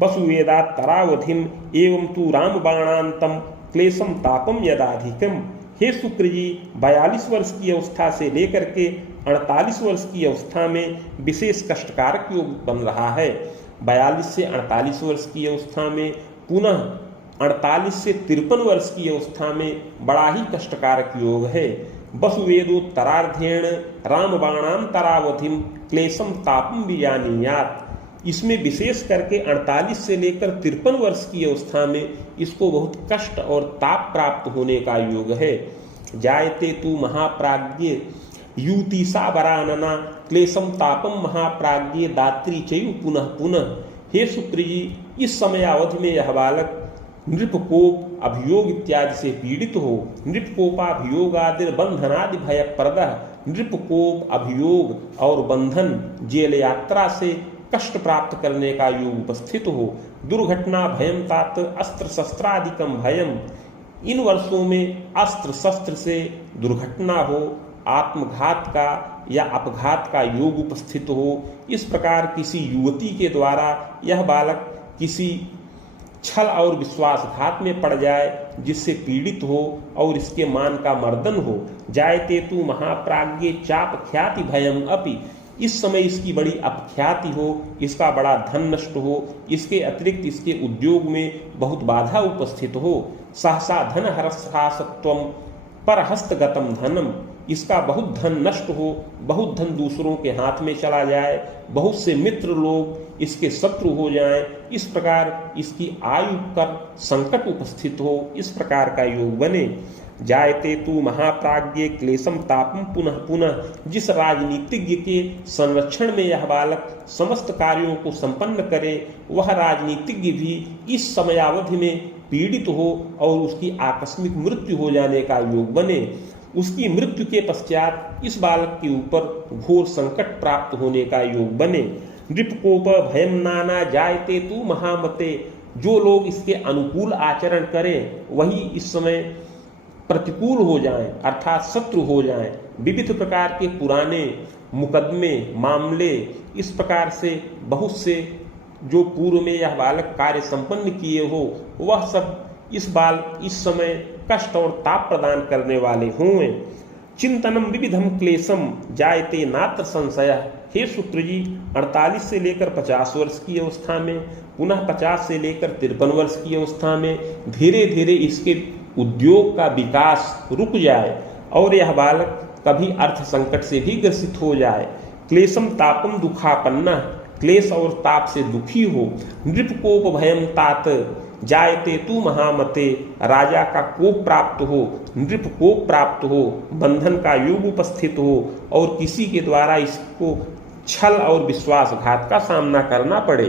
वसुवेदात्तरावधिम एवं तु रामबाणांतम क्लेशम तापम यदाधिकम। हे शुक्र जी, 42 वर्ष की अवस्था से लेकर के 48 वर्ष की अवस्था में विशेष कष्टकारक योग बन रहा है। 42 से 48 वर्ष की अवस्था में, पुनः 48 से 53 वर्ष की अवस्था में बड़ा ही कष्टकारक योग है। वसुवेदोत्तरार्धेण रामबाणांतरावधिम क्लेशम तापम विजानीयात्, इसमें विशेष करके 48 से लेकर 53 वर्ष की अवस्था में इसको बहुत कष्ट और ताप प्राप्त होने का योग है। जायते तु महाप्राज्ञे युतिसा वरानना क्लेशम तापम महाप्राज्ञे दात्री चैव पुनः पुनः। हे शुक्र जी, इस समय अवधि में यह बालक नृपकोप अभियोग इत्यादि से पीड़ित हो। नृपकोपाभियोगादिर बंधनादि भय प्रदः, नृपकोप अभियोग और बंधन जेल यात्रा से कष्ट प्राप्त करने का योग उपस्थित हो। दुर्घटना भयम तात अस्त्र शस्त्रादिकम भयम, इन वर्षों में अस्त्र शस्त्र से दुर्घटना हो, आत्मघात का या अपघात का योग उपस्थित हो। इस प्रकार किसी युवती के द्वारा यह बालक किसी छल और विश्वासघात में पड़ जाए जिससे पीड़ित हो और इसके मान का मर्दन हो। जायते तु महाप्राज्ञे चाप ख्याति भयम अपि, इस समय इसकी बड़ी अपख्याति हो, इसका बड़ा धन नष्ट हो, इसके अतिरिक्त इसके उद्योग में बहुत बाधा उपस्थित हो। सहसा धन हरसत्वम पर हस्तगतम धनम, इसका बहुत धन नष्ट हो, बहुत धन दूसरों के हाथ में चला जाए, बहुत से मित्र लोग इसके शत्रु हो जाएं, इस प्रकार इसकी आयु कर संकट उपस्थित हो, इस प्रकार का योग बने। जायते तु महाप्राज्ञे क्लेशम तापम पुनः पुनः, जिस राजनीतिज्ञ के संरक्षण में यह बालक समस्त कार्यों को संपन्न करे, वह राजनीतिज्ञ भी इस समयावधि में पीड़ित हो और उसकी आकस्मिक मृत्यु हो जाने का योग बने। उसकी मृत्यु के पश्चात इस बालक के ऊपर घोर संकट प्राप्त होने का योग बने। नृपकोप भयम नाना जायते तु महामते, जो लोग इसके अनुकूल आचरण करें वही इस समय प्रतिकूल हो जाएं, अर्थात शत्रु हो जाएं। विविध प्रकार के पुराने मुकदमे मामले, इस प्रकार से बहुत से जो पूर्व में यह बालक कार्य संपन्न किए हो, वह सब इस समय कष्ट और ताप प्रदान करने वाले हों। चिंतनम विविधम क्लेशम जायते नात्र संशय, हे शुक्र जी 48 से लेकर 50 वर्ष की अवस्था में, पुनः 50 से लेकर 53 वर्ष की अवस्था में धीरे धीरे इसके उद्योग का विकास रुक जाए और यह बालक कभी अर्थ संकट से भी ग्रसित हो जाए। क्लेशम तापम दुखापन्ना, क्लेश और ताप से दुखी हो। नृपकोप भयम तात जायते तु महामते, राजा का कोप प्राप्त हो, नृपकोप प्राप्त हो, बंधन का योग उपस्थित हो और किसी के द्वारा इसको छल और विश्वासघात का सामना करना पड़े।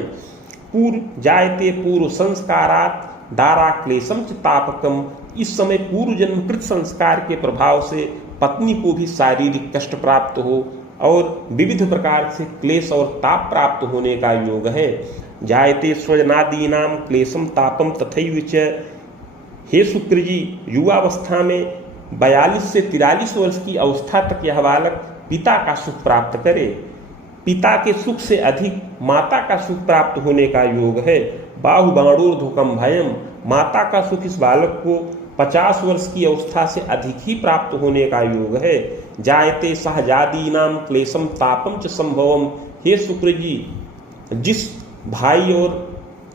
पूर्व जायते पूर्व संस्कारात दारा क्लेशम च तापकम, इस समय पूर्व जन्मकृत संस्कार के प्रभाव से पत्नी को भी शारीरिक कष्ट प्राप्त हो और विविध प्रकार से क्लेश और ताप प्राप्त होने का योग है। जायते स्वजनादीनाम क्लेशम तापम तथैव च, हे शुक्र जी युवावस्था में 42 से 43 वर्ष की अवस्था तक यह बालक पिता का सुख प्राप्त करे। पिता के सुख से अधिक माता का सुख प्राप्त होने का योग है। बाहुबाणोर्ध्वकम भयम, माता का सुख इस बालक को 50 वर्ष की अवस्था से अधिक ही प्राप्त होने का योग है। जायते सहजादीनाम क्लेशम तापम च संभवम, हे शुक्र जी जिस भाई और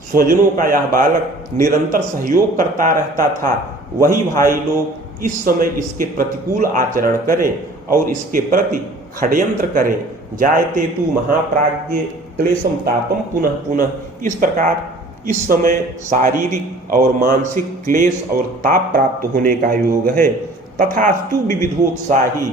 स्वजनों का यह बालक निरंतर सहयोग करता रहता था, वही भाई लोग इस समय इसके प्रतिकूल आचरण करें और इसके प्रति षड्यंत्र करें। जायते तु महाप्राज्ञे क्लेशम तापम पुनः पुनः, इस प्रकार इस समय शारीरिक और मानसिक क्लेश और ताप प्राप्त होने का योग है। तथास्तु विविधोत्साही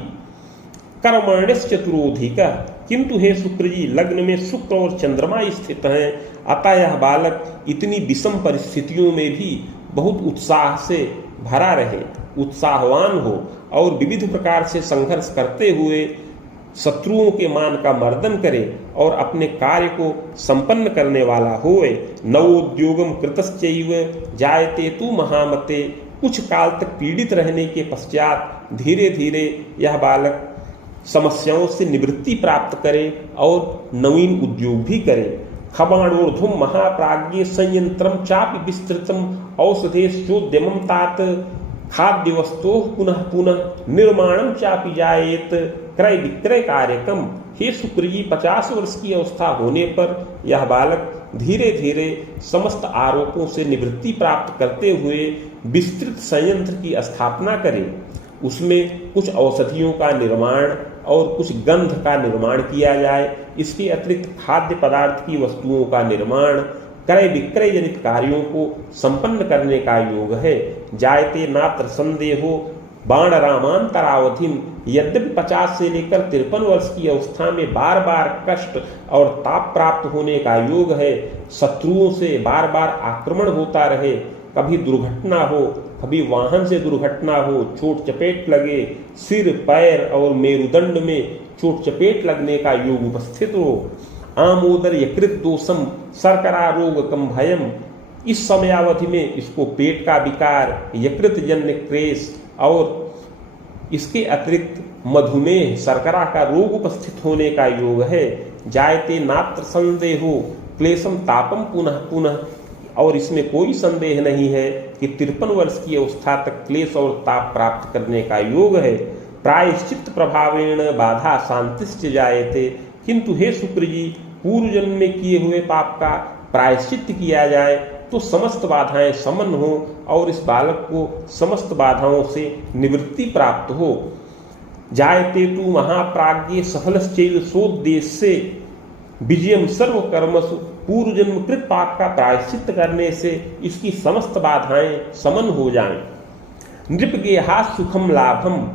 कर्मण्यश्च चतुरोधिका, किंतु हे शुक्र जी लग्न में शुक्र और चंद्रमा स्थित हैं, अतः यह बालक इतनी विषम परिस्थितियों में भी बहुत उत्साह से भरा रहे, उत्साहवान हो और विविध प्रकार से संघर्ष करते हुए शत्रुओं के मान का मर्दन करे और अपने कार्य को संपन्न करने वाला होए। नवोद्योगम कृतश्चैव जायते तु महामते, कुछ काल तक पीड़ित रहने के पश्चात धीरे धीरे यह बालक समस्याओं से निवृत्ति प्राप्त करे और नवीन उद्योग भी करे। खबाणोर्ध्वम महाप्राज्ञे संयंत्रम चापि विस्तृतम औषधेश्चोद्यमम तात, खाद्य वस्तु पुनः पुनः निर्माणम चापि जायेत क्रय विक्रय कार्यक्रम, हे शुक्र जी 50 वर्ष की अवस्था होने पर यह बालक धीरे धीरे समस्त आरोपों से निवृत्ति प्राप्त करते हुए विस्तृत संयंत्र की स्थापना करे। उसमें कुछ औषधियों का निर्माण और कुछ गंध का निर्माण किया जाए। इसके अतिरिक्त खाद्य पदार्थ की वस्तुओं का निर्माण, क्रय विक्रय जनित कार्यों को संपन्न करने का योग है। जायते नात्र संदेहो बाणरामांतरावधिम। यद्यपि 50 से लेकर 53 वर्ष की अवस्था में बार बार कष्ट और ताप प्राप्त होने का योग है, शत्रुओं से बार बार आक्रमण होता रहे, कभी दुर्घटना हो, कभी वाहन से दुर्घटना हो, चोट चपेट लगे, सिर पैर और मेरुदंड में चोट चपेट लगने का योग उपस्थित हो, आमोदर यकृत दोषम शर्करा रोग कम भयम। इस समयावधि में इसको पेट का विकार, यकृत जन्य क्लेश और इसके अतिरिक्त मधुमेह, शर्करा का रोग उपस्थित होने का योग है। जायते नात्र संदेहो क्लेशम तापम पुनः पुनः। और इसमें कोई संदेह नहीं है कि 53 वर्ष की अवस्था तक क्लेश और ताप प्राप्त करने का योग है। प्रायश्चित प्रभावेण बाधा शांतिश्च जायते। किंतु हे शुक्र जी, पूर्व जन्म में किए हुए पाप का प्रायश्चित किया जाए तो समस्त बाधाएं समन हो और इस बालक को समस्त बाधाओं से निवृत्ति प्राप्त हो। जायते तु महाप्राज्ञे सफलश्चैव सोद्देश्ये विजयम सर्व कर्मसु। पूर्व जन्म कृत पाप का प्रायश्चित करने से इसकी समस्त बाधाएं समन हो जाएं। नृपगेहा सुखम लाभम।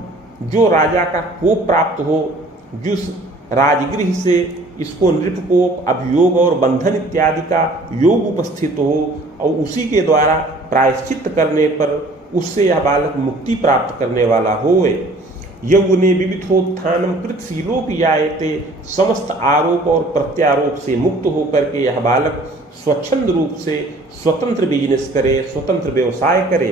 जो राजा का कोप प्राप्त हो, जिस राजगृह से इसको नृपकोप, अभियोग और बंधन इत्यादि का योग उपस्थित हो और उसी के द्वारा प्रायश्चित करने पर उससे यह बालक मुक्ति प्राप्त करने वाला होए। यौवने विविधोत्थानम कृतशीलोपि जायते। समस्त आरोप और प्रत्यारोप से मुक्त होकर के यह बालक स्वच्छंद रूप से स्वतंत्र बिजनेस करे, स्वतंत्र व्यवसाय करे।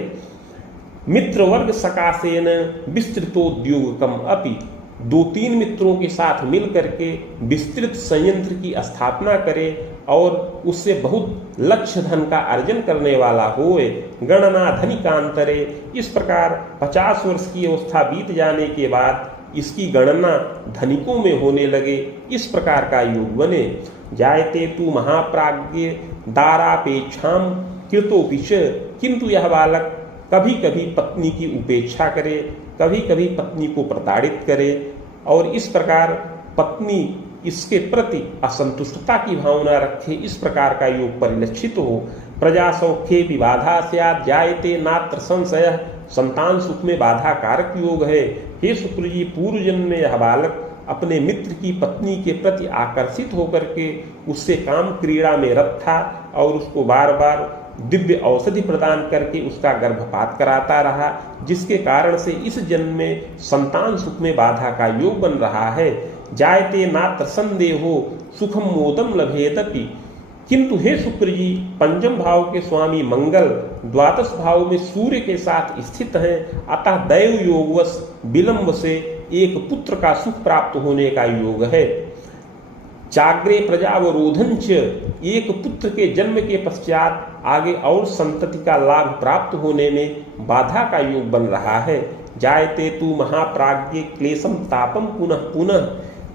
मित्र वर्ग सकाशेन विस्तृतोद्योगकम अपि। 2-3 मित्रों के साथ मिल करके विस्तृत संयंत्र की स्थापना करे और उससे बहुत लक्ष्य धन का अर्जन करने वाला होए। गणना धनिकांतरे। इस प्रकार 50 वर्ष की अवस्था बीत जाने के बाद इसकी गणना धनिकों में होने लगे, इस प्रकार का योग बने। जायते तु महाप्राज्ञ दारापेक्षाम कृतोपिच। किंतु यह बालक कभी कभी पत्नी की उपेक्षा करे, कभी कभी पत्नी को प्रताड़ित करे और इस प्रकार पत्नी इसके प्रति असंतुष्टता की भावना रखे, इस प्रकार का योग परिलक्षित हो। प्रजा सौख्ये भी बाधा स्यात् जायते नात्र संशय। संतान सुख में बाधा कारक योग है। हे शुक्र जी, पूर्व जन्म में यह बालक अपने मित्र की पत्नी के प्रति आकर्षित होकर के उससे काम क्रीड़ा में रत था और उसको बार बार दिव्य औषधि प्रदान करके उसका गर्भपात कराता रहा, जिसके कारण से इस जन्म में संतान सुख में बाधा का योग बन रहा है। जायते नात्र संदेहो सुखम मोदम लभेदपि। किंतु हे शुक्र जी, पंचम भाव के स्वामी मंगल द्वादश भाव में सूर्य के साथ स्थित हैं, अतः दैव योगवश विलंब से एक पुत्र का सुख प्राप्त होने का योग है। चाग्रे प्रजावरोधंच। एक पुत्र के जन्म के पश्चात आगे और संतति का लाभ प्राप्त होने में बाधा का योग बन रहा है। जायते तु महाप्राज्ञ क्लेशम तापम पुनः पुनः।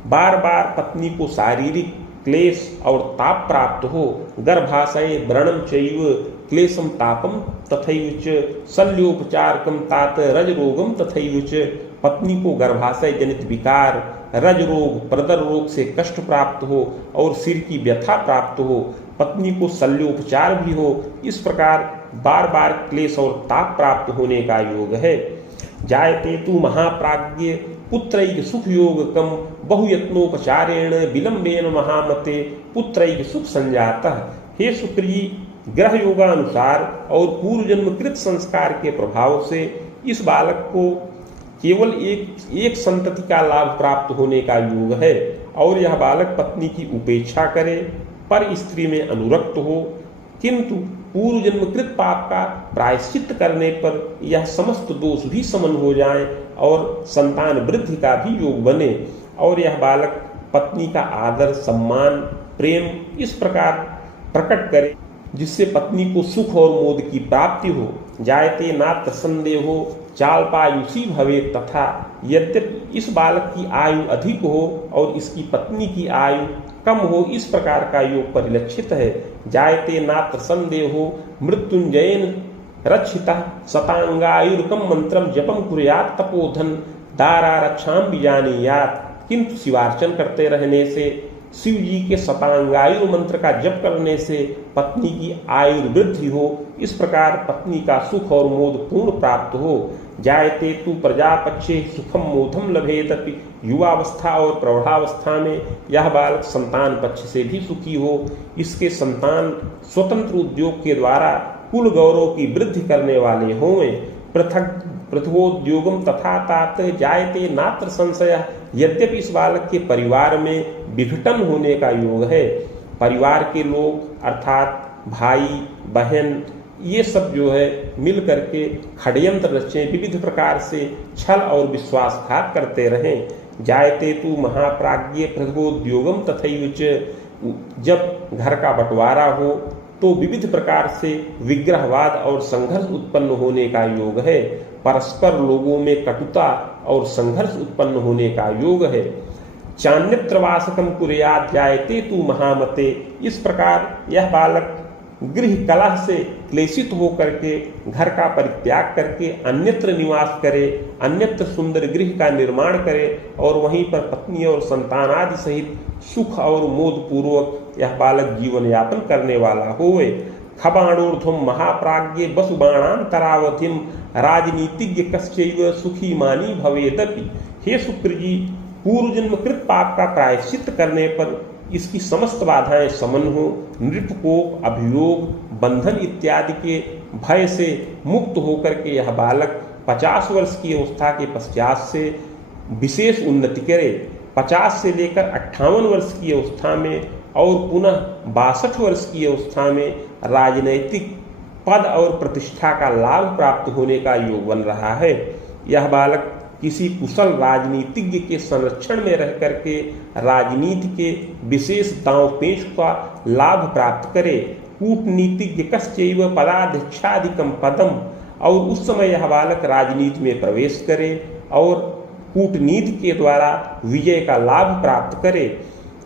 बार बार पत्नी को शारीरिक क्लेश और ताप प्राप्त हो। गर्भाशय व्रणम चैव क्लेशम तापम तथैव च शल्योपचारकम तात रज रोगम तथैव च। पत्नी को गर्भाशय जनित विकार, रज रोग, प्रदर रोग से कष्ट प्राप्त हो और सिर की व्यथा प्राप्त हो, पत्नी को शल्योपचार भी हो, इस प्रकार बार बार क्लेश और ताप प्राप्त होने का योग है। जायते तु महाप्राज्ञ पुत्रैक सुख योगकम बहुयत्नोपचारेण विलंबेन महामते पुत्रैक सुख संजातः। हे शुक्र जी, ग्रह योगानुसार और पूर्व जन्म कृत संस्कार के प्रभाव से इस बालक को केवल एक संतति का लाभ प्राप्त होने का योग है और यह बालक पत्नी की उपेक्षा करे, पर स्त्री में अनुरक्त हो, किंतु पूर्व जन्मकृत पाप का प्रायश्चित करने पर यह समस्त दोष भी समन हो जाएं और संतान वृद्धि का भी योग बने और यह बालक पत्नी का आदर, सम्मान, प्रेम इस प्रकार प्रकट करे जिससे पत्नी को सुख और मोद की प्राप्ति हो। जायते नात्र संदेहो चाल्पायुषी भवे तथा। यद्यपि इस बालक की आयु अधिक हो और इसकी पत्नी की आयु कम हो, इस प्रकार का योग परिलक्षित है। जायते नात्र संदेहो मृत्युंजयन रक्षितः शतांगायुर्कम मंत्रम जपम कुर्यात् तपोधन दारा रक्षाम बीजानीयात्। किंतु शिवार्चन करते रहने से शिव जी के शतांगायु मंत्र का जप करने से पत्नी की आयु वृद्धि हो, इस प्रकार पत्नी का सुख और मोद पूर्ण प्राप्त हो। जायते तु प्रजापक्षे सुखम मोधम लभेत, युवावस्था और प्रौढ़ावस्था में यह बालक संतान पक्ष से भी सुखी हो। इसके संतान स्वतंत्र उद्योग के द्वारा कुल गौरव की वृद्धि करने वाले हों। पृथ्वोद्योगम तथा तात जायते नात्र संशय, यद्यपि इस बालक के परिवार में विघटन होने का योग है। परिवार के लोग अर्थात भाई बहन ये सब जो है मिल करके षड्यंत्र रचे, विविध प्रकार से छल और विश्वासघात करते रहें। जायते तु महाप्राज्ञ पृथ्वोद्योगम तथैवच, जब घर का बंटवारा हो तो विविध प्रकार से विग्रहवाद और संघर्ष उत्पन्न होने का योग है। परस्पर लोगों में कटुता और संघर्ष उत्पन्न होने का योग है। चान्यत्रवासकम कुर्यात् जायते तु महामते, इस प्रकार यह बालक गृह कलह से क्लेशित होकर के घर का परित्याग करके अन्यत्र निवास करे, अन्यत्र सुंदर गृह का निर्माण करे और वहीं पर पत्नी और संतान आदि सहित सुख और मोद पूर्वक यह बालक जीवन यापन करने वाला होवे। खबाणोर्ध्वम महाप्राज्ञे वसुबाणांतरावधिम राजनीतिज्ञ कश्चैव सुखी मानी भवेदपि। हे शुक्र जी, पूर्व जन्म कृत पाप का प्रायश्चित करने पर इसकी समस्त बाधाएं समन हो, नृपकोप, अभियोग, बंधन इत्यादि के भय से मुक्त होकर के यह बालक 50 वर्ष की अवस्था के पश्चात से विशेष उन्नति करे। 50 से लेकर 58 वर्ष की अवस्था में और पुनः 62 वर्ष की अवस्था में राजनैतिक पद और प्रतिष्ठा का लाभ प्राप्त होने का योग बन रहा है। यह बालक किसी कुशल राजनीतिज्ञ के संरक्षण में रह करके राजनीति के विशेष दांव पेच का लाभ प्राप्त करे। कूटनीतिज्ञ कश्चैव पदाध्यक्षाधिकम पदम, और उस समय यह बालक राजनीति में प्रवेश करे और कूटनीति के द्वारा विजय का लाभ प्राप्त करे।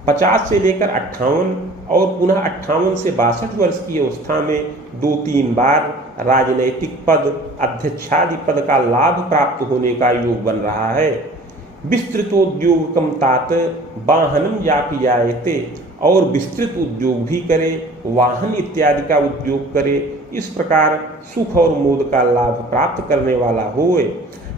50 से लेकर 58 और पुनः 58 से 62 वर्ष की अवस्था में 2-3 बार राजनैतिक पद, अध्यक्षादि पद का लाभ प्राप्त होने का योग बन रहा है। विस्तृतोद्योगकम तात वाहनम यापि जायते, और विस्तृत उद्योग भी करे, वाहन इत्यादि का उद्योग करे, इस प्रकार सुख और मोद का लाभ प्राप्त करने वाला होए।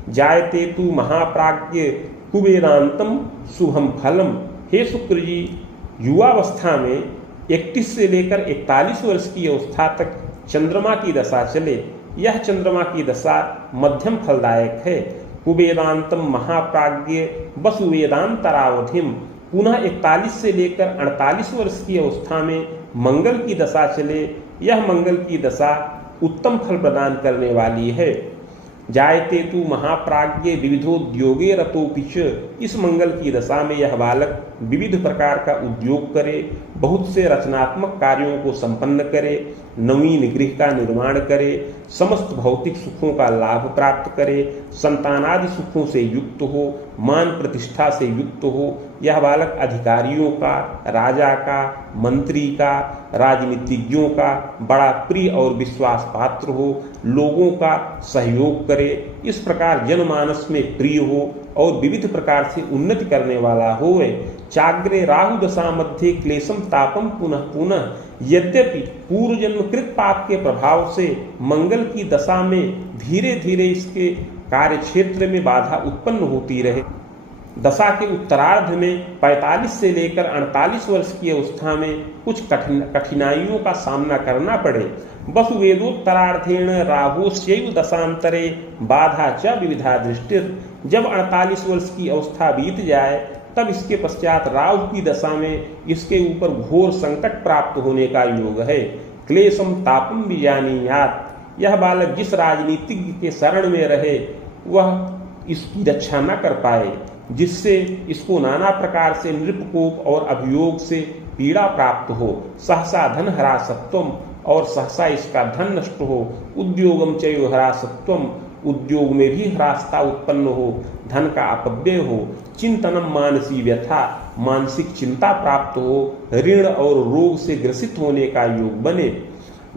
जायते तु महाप्राज्ञ कुबेरांतम शुभम फलम। हे शुक्र जी, युवावस्था में 31 से लेकर 41 वर्ष की अवस्था तक चंद्रमा की दशा चले, यह चंद्रमा की दशा मध्यम फलदायक है। कुबेदांतम महाप्राज्ञ वसुवेदांतरावधिम, पुनः 41 से लेकर 48 वर्ष की अवस्था में मंगल की दशा चले, यह मंगल की दशा उत्तम फल प्रदान करने वाली है। जायते तु महाप्राज्ञ विविधोद्योगे रतोपिच, इस मंगल की दशा में यह बालक विविध प्रकार का उद्योग करे, बहुत से रचनात्मक कार्यों को संपन्न करे, नवीन गृह का निर्माण करे, समस्त भौतिक सुखों का लाभ प्राप्त करे, संतानादि सुखों से युक्त हो, मान प्रतिष्ठा से युक्त हो। यह बालक अधिकारियों का, राजा का, मंत्री का, राजनीतिज्ञों का बड़ा प्रिय और विश्वास पात्र हो, लोगों का सहयोग करे, इस प्रकार जनमानस में प्रिय हो और विविध प्रकार से उन्नति करने वाला होवे। चाग्रे राहु दशा मध्य क्लेशम तापम पुनः पुनः, यद्यपि पूर्व जन्म कृत पाप के प्रभाव से मंगल की दशा में धीरे धीरे इसके कार्य क्षेत्र में बाधा उत्पन्न होती रहे, दशा के उत्तरार्ध में 45 से लेकर 48 वर्ष की अवस्था में कुछ कठिनाइयों का सामना करना पड़े। वसुवेदोत्तरार्धेण राहुश्चैव दशांतरे बाधा च विविधा दृष्टिर, जब 48 वर्ष की अवस्था बीत जाए तब इसके पश्चात राहु की दशा में इसके ऊपर घोर संकट प्राप्त होने का योग है। क्लेशम तापम बीजानीयात, यह बालक जिस राजनीतिज्ञ के शरण में रहे वह इसकी रक्षा न कर पाए, जिससे इसको नाना प्रकार से नृपकोप और अभियोग से पीड़ा प्राप्त हो। सहसा धन हरासत्वम, और सहसा इसका धन नष्ट हो। उद्योगम चैव हरासत्वम, उद्योग में भी हरासता उत्पन्न हो, धन का अपव्यय हो। चिंतनम मानसी व्यथा, मानसिक चिंता प्राप्त हो। ऋण और रोग से ग्रसित होने का योग बने।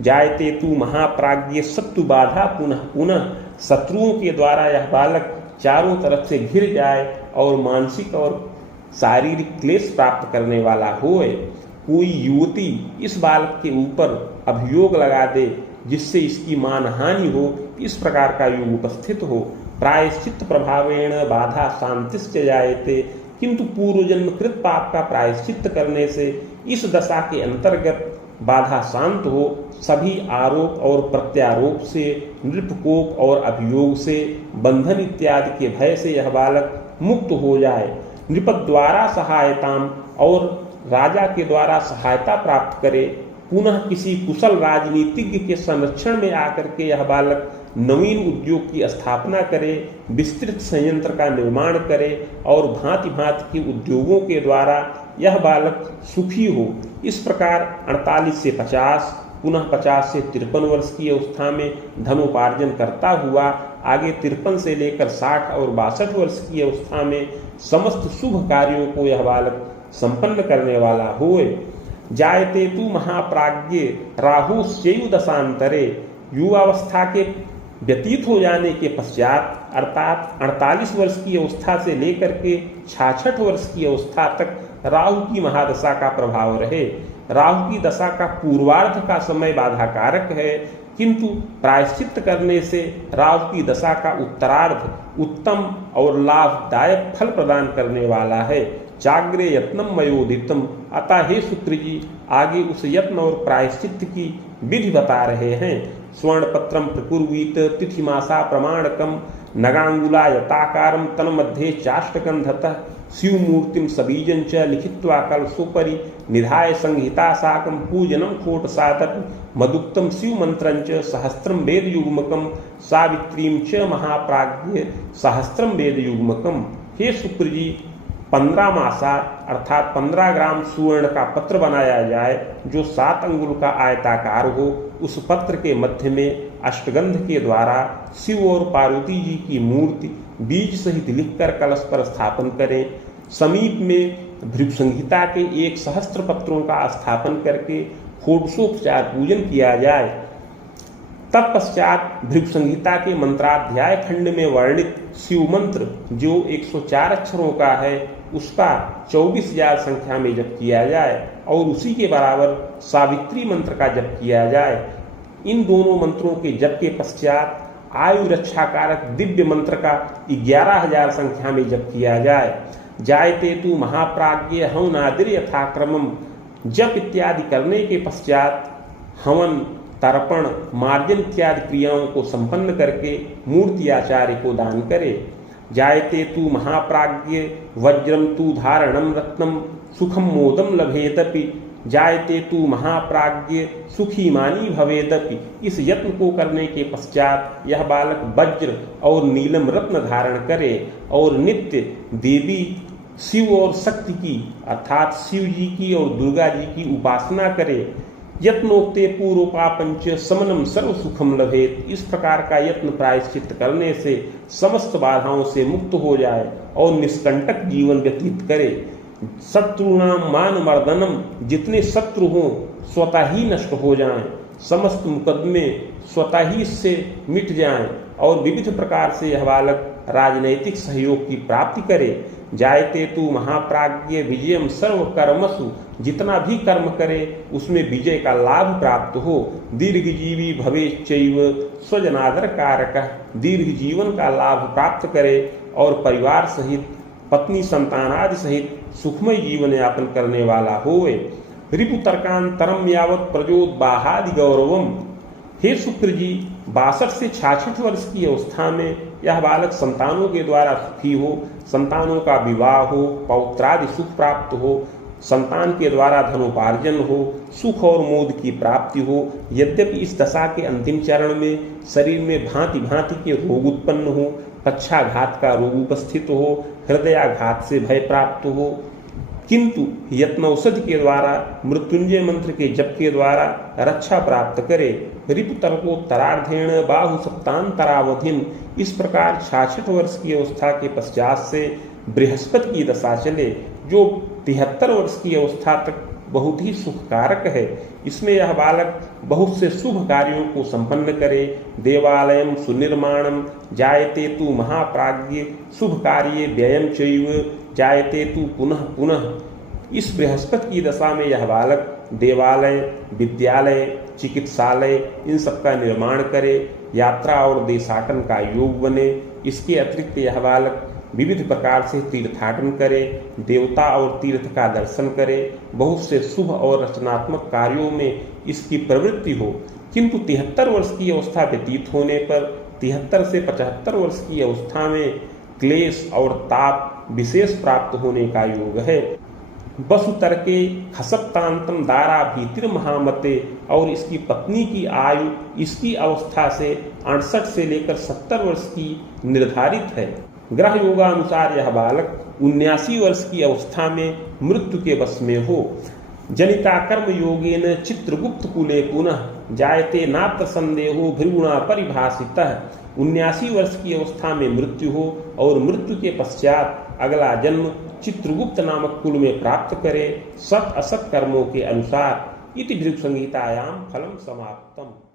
जायते तु महाप्राज्ञ शत्रु बाधा पुनः पुनः, शत्रुओं के द्वारा यह बालक चारों तरफ से घिर जाए और मानसिक और शारीरिक क्लेश प्राप्त करने वाला होए। कोई युवती इस बालक के ऊपर अभियोग लगा दे जिससे इसकी मानहानि हो, इस प्रकार का युग उपस्थित हो। प्रायश्चित प्रभावेण बाधा शांतिश्च जायते, किंतु पूर्व जन्म कृत पाप का प्रायश्चित करने से इस दशा के अंतर्गत बाधा शांत हो, सभी आरोप और प्रत्यारोप से, नृपकोप और अभियोग से, बंधन इत्यादि के भय से यह बालक मुक्त हो जाए। नृप द्वारा सहायताम, और राजा के द्वारा सहायता प्राप्त करे। पुनः किसी कुशल राजनीतिज्ञ के संरक्षण में आकर के यह बालक नवीन उद्योग की स्थापना करे, विस्तृत संयंत्र का निर्माण करे और भांति भांति के उद्योगों के द्वारा यह बालक सुखी हो। इस प्रकार 48 से 50, पुनः 50 से 53 वर्ष की अवस्था में धनोपार्जन करता हुआ आगे 53 से लेकर 60 और 62 वर्ष की अवस्था में समस्त शुभ कार्यों को यह बालक संपन्न करने वाला होए। जायते तु महाप्राज्ञे राहुश्चैव दशांतरे, युवावस्था के व्यतीत हो जाने के पश्चात अर्थात 48 वर्ष की अवस्था से लेकर के 66 वर्ष की अवस्था तक राहु की महादशा का प्रभाव रहे। राहु की दशा का पूर्वार्ध का समय बाधाकारक है, किंतु प्रायश्चित करने से राहु की दशा का उत्तरार्ध उत्तम और लाभदायक फल प्रदान करने वाला है। चाग्रे यत्नम मयोदितम, अतः हे शुक्र जी आगे उस यत्न और प्रायश्चित की विधि बता रहे हैं। स्वर्णपत्रम प्रकुर्वीत तिथिमासा प्रमाणकम, नगांगुला यताकारम तन्मध्ये चाष्टकं धतः, शिवमूर्तिम सबीजं च लिखित्वा कलशोपरि, निधाय संहिता साकं पूजनं कोट सातक, मदुक्तम शिव मंत्रं च सहस्त्रम वेद युग्मकम, सावित्रीं च महाप्राज्ञ सहस्त्रम वेद युग्मकम। हे शुक्र जी 15 मासा अर्थात 15 ग्राम सुवर्ण का पत्र बनाया जाए जो 7 अंगुल का आयताकार हो। उस पत्र के मध्य में अष्टगंध के द्वारा शिव और पार्वती जी की मूर्ति बीज सहित लिखकर कलश पर स्थापन करें। समीप में भृगु संहिता के 1 सहस्त्र पत्रों का स्थापन करके षोडशोपचार पूजन किया जाए। तत्पश्चात भृगु संहिता के मंत्राध्याय खंड में वर्णित शिव मंत्र जो 104 अक्षरों का है उसका 24,000 संख्या में जप किया जाए और उसी के बराबर सावित्री मंत्र का जप किया जाए। इन दोनों मंत्रों के जप के पश्चात आयु रक्षाकारक दिव्य मंत्र का 11,000 संख्या में जप किया जाए। जायते तु महाप्राज्ञ हवनादिर यथाक्रमम, जप इत्यादि करने के पश्चात हवन, तर्पण, मार्जन इत्यादि क्रियाओं को संपन्न करके मूर्ति आचार्य को दान करे। जायते तु महाप्राज्ञ वज्रम तु धारणम रत्नम, सुखम मोदम लभेदपि, जायते तु महाप्राज्ञ सुखी मानी भवेदपि। इस यत्न को करने के पश्चात यह बालक वज्र और नीलम रत्न धारण करे और नित्य देवी शिव और शक्ति की अर्थात शिव जी की और दुर्गा जी की उपासना करे। यत्नोक्ते पूर्वपापंच समनम सर्व सुखम लभेत, इस प्रकार का यत्न प्रायश्चित करने से समस्त बाधाओं से मुक्त हो जाए और निष्कंटक जीवन व्यतीत करे। शत्रुणाम मान मर्दनम, जितने शत्रु हों स्वतः ही नष्ट हो जाएं, समस्त मुकदमे स्वतः ही इससे मिट जाएं और विविध प्रकार से यह बालक राजनैतिक सहयोग की प्राप्ति करे। जायते तु महाप्राज्ञ विजयम सर्व कर्मसु, जितना भी कर्म करे उसमें विजय का लाभ प्राप्त हो। दीर्घजीवी भवेच्चैव स्वजनादर कारकः, दीर्घ जीवन का लाभ प्राप्त करे और परिवार सहित पत्नी संतान आदि सहित सुखमय जीवन यापन करने वाला होवे। रिपु तर्कांतरम यावत प्रजोद्बाहादि गौरवम, हे शुक्र जी 62 से 66 वर्ष की अवस्था में यह बालक संतानों के द्वारा सुखी हो, संतानों का विवाह हो, पौत्रादि सुख प्राप्त हो, संतान के द्वारा धनोपार्जन हो, सुख और मोद की प्राप्ति हो। यद्यपि इस दशा के अंतिम चरण में शरीर में भांति भांति के रोग उत्पन्न हो, पक्षाघात का रोग उपस्थित हो, हृदयाघात से भय प्राप्त हो, किंतु यत्नौषधि के द्वारा मृत्युंजय मंत्र के जप के द्वारा रक्षा प्राप्त करे। ऋतुतर्कोत्तरार्धेण बाहु सप्तांतरावधिन, इस प्रकार 66 वर्ष की अवस्था के पश्चात से बृहस्पति की दशा चले जो 73 वर्ष की अवस्था तक बहुत ही सुखकारक है। इसमें यह बालक बहुत से शुभ कार्यों को संपन्न करे। देवालयम सुनिर्माणम, जायते तु महाप्राज्ञ शुभ कार्ये व्ययम चैव, जायते तु पुनः पुनः। इस बृहस्पति की दशा में यह बालक देवालय, विद्यालय, चिकित्सालय इन सब का निर्माण करे, यात्रा और देशाटन का योग बने। इसके अतिरिक्त यह बालक विविध प्रकार से तीर्थाटन करे, देवता और तीर्थ का दर्शन करे, बहुत से शुभ और रचनात्मक कार्यों में इसकी प्रवृत्ति हो। किंतु 73 वर्ष की अवस्था व्यतीत होने पर 73 से 75 वर्ष की अवस्था में क्लेश और ताप विशेष प्राप्त होने का योग है। वसुतर्के खसप्तांतम दारा भीतिर महामते। और इसकी पत्नी की आयु इसकी अवस्था से 68 से लेकर 70 वर्ष की निर्धारित है। ग्रह योगानुसार यह बालक 79 वर्ष की अवस्था में मृत्यु के वश में हो। जनिता कर्म योगेन चित्रगुप्त कुले पुनः जायते नात्र संदेहो भृगुणा परिभाषितः। 79 वर्ष की अवस्था में मृत्यु हो और मृत्यु के पश्चात अगला जन्म चित्रगुप्त नामक कुल में प्राप्त करे, सत असत कर्मों के अनुसार। इति भृगु संहितायां फलम समाप्तम।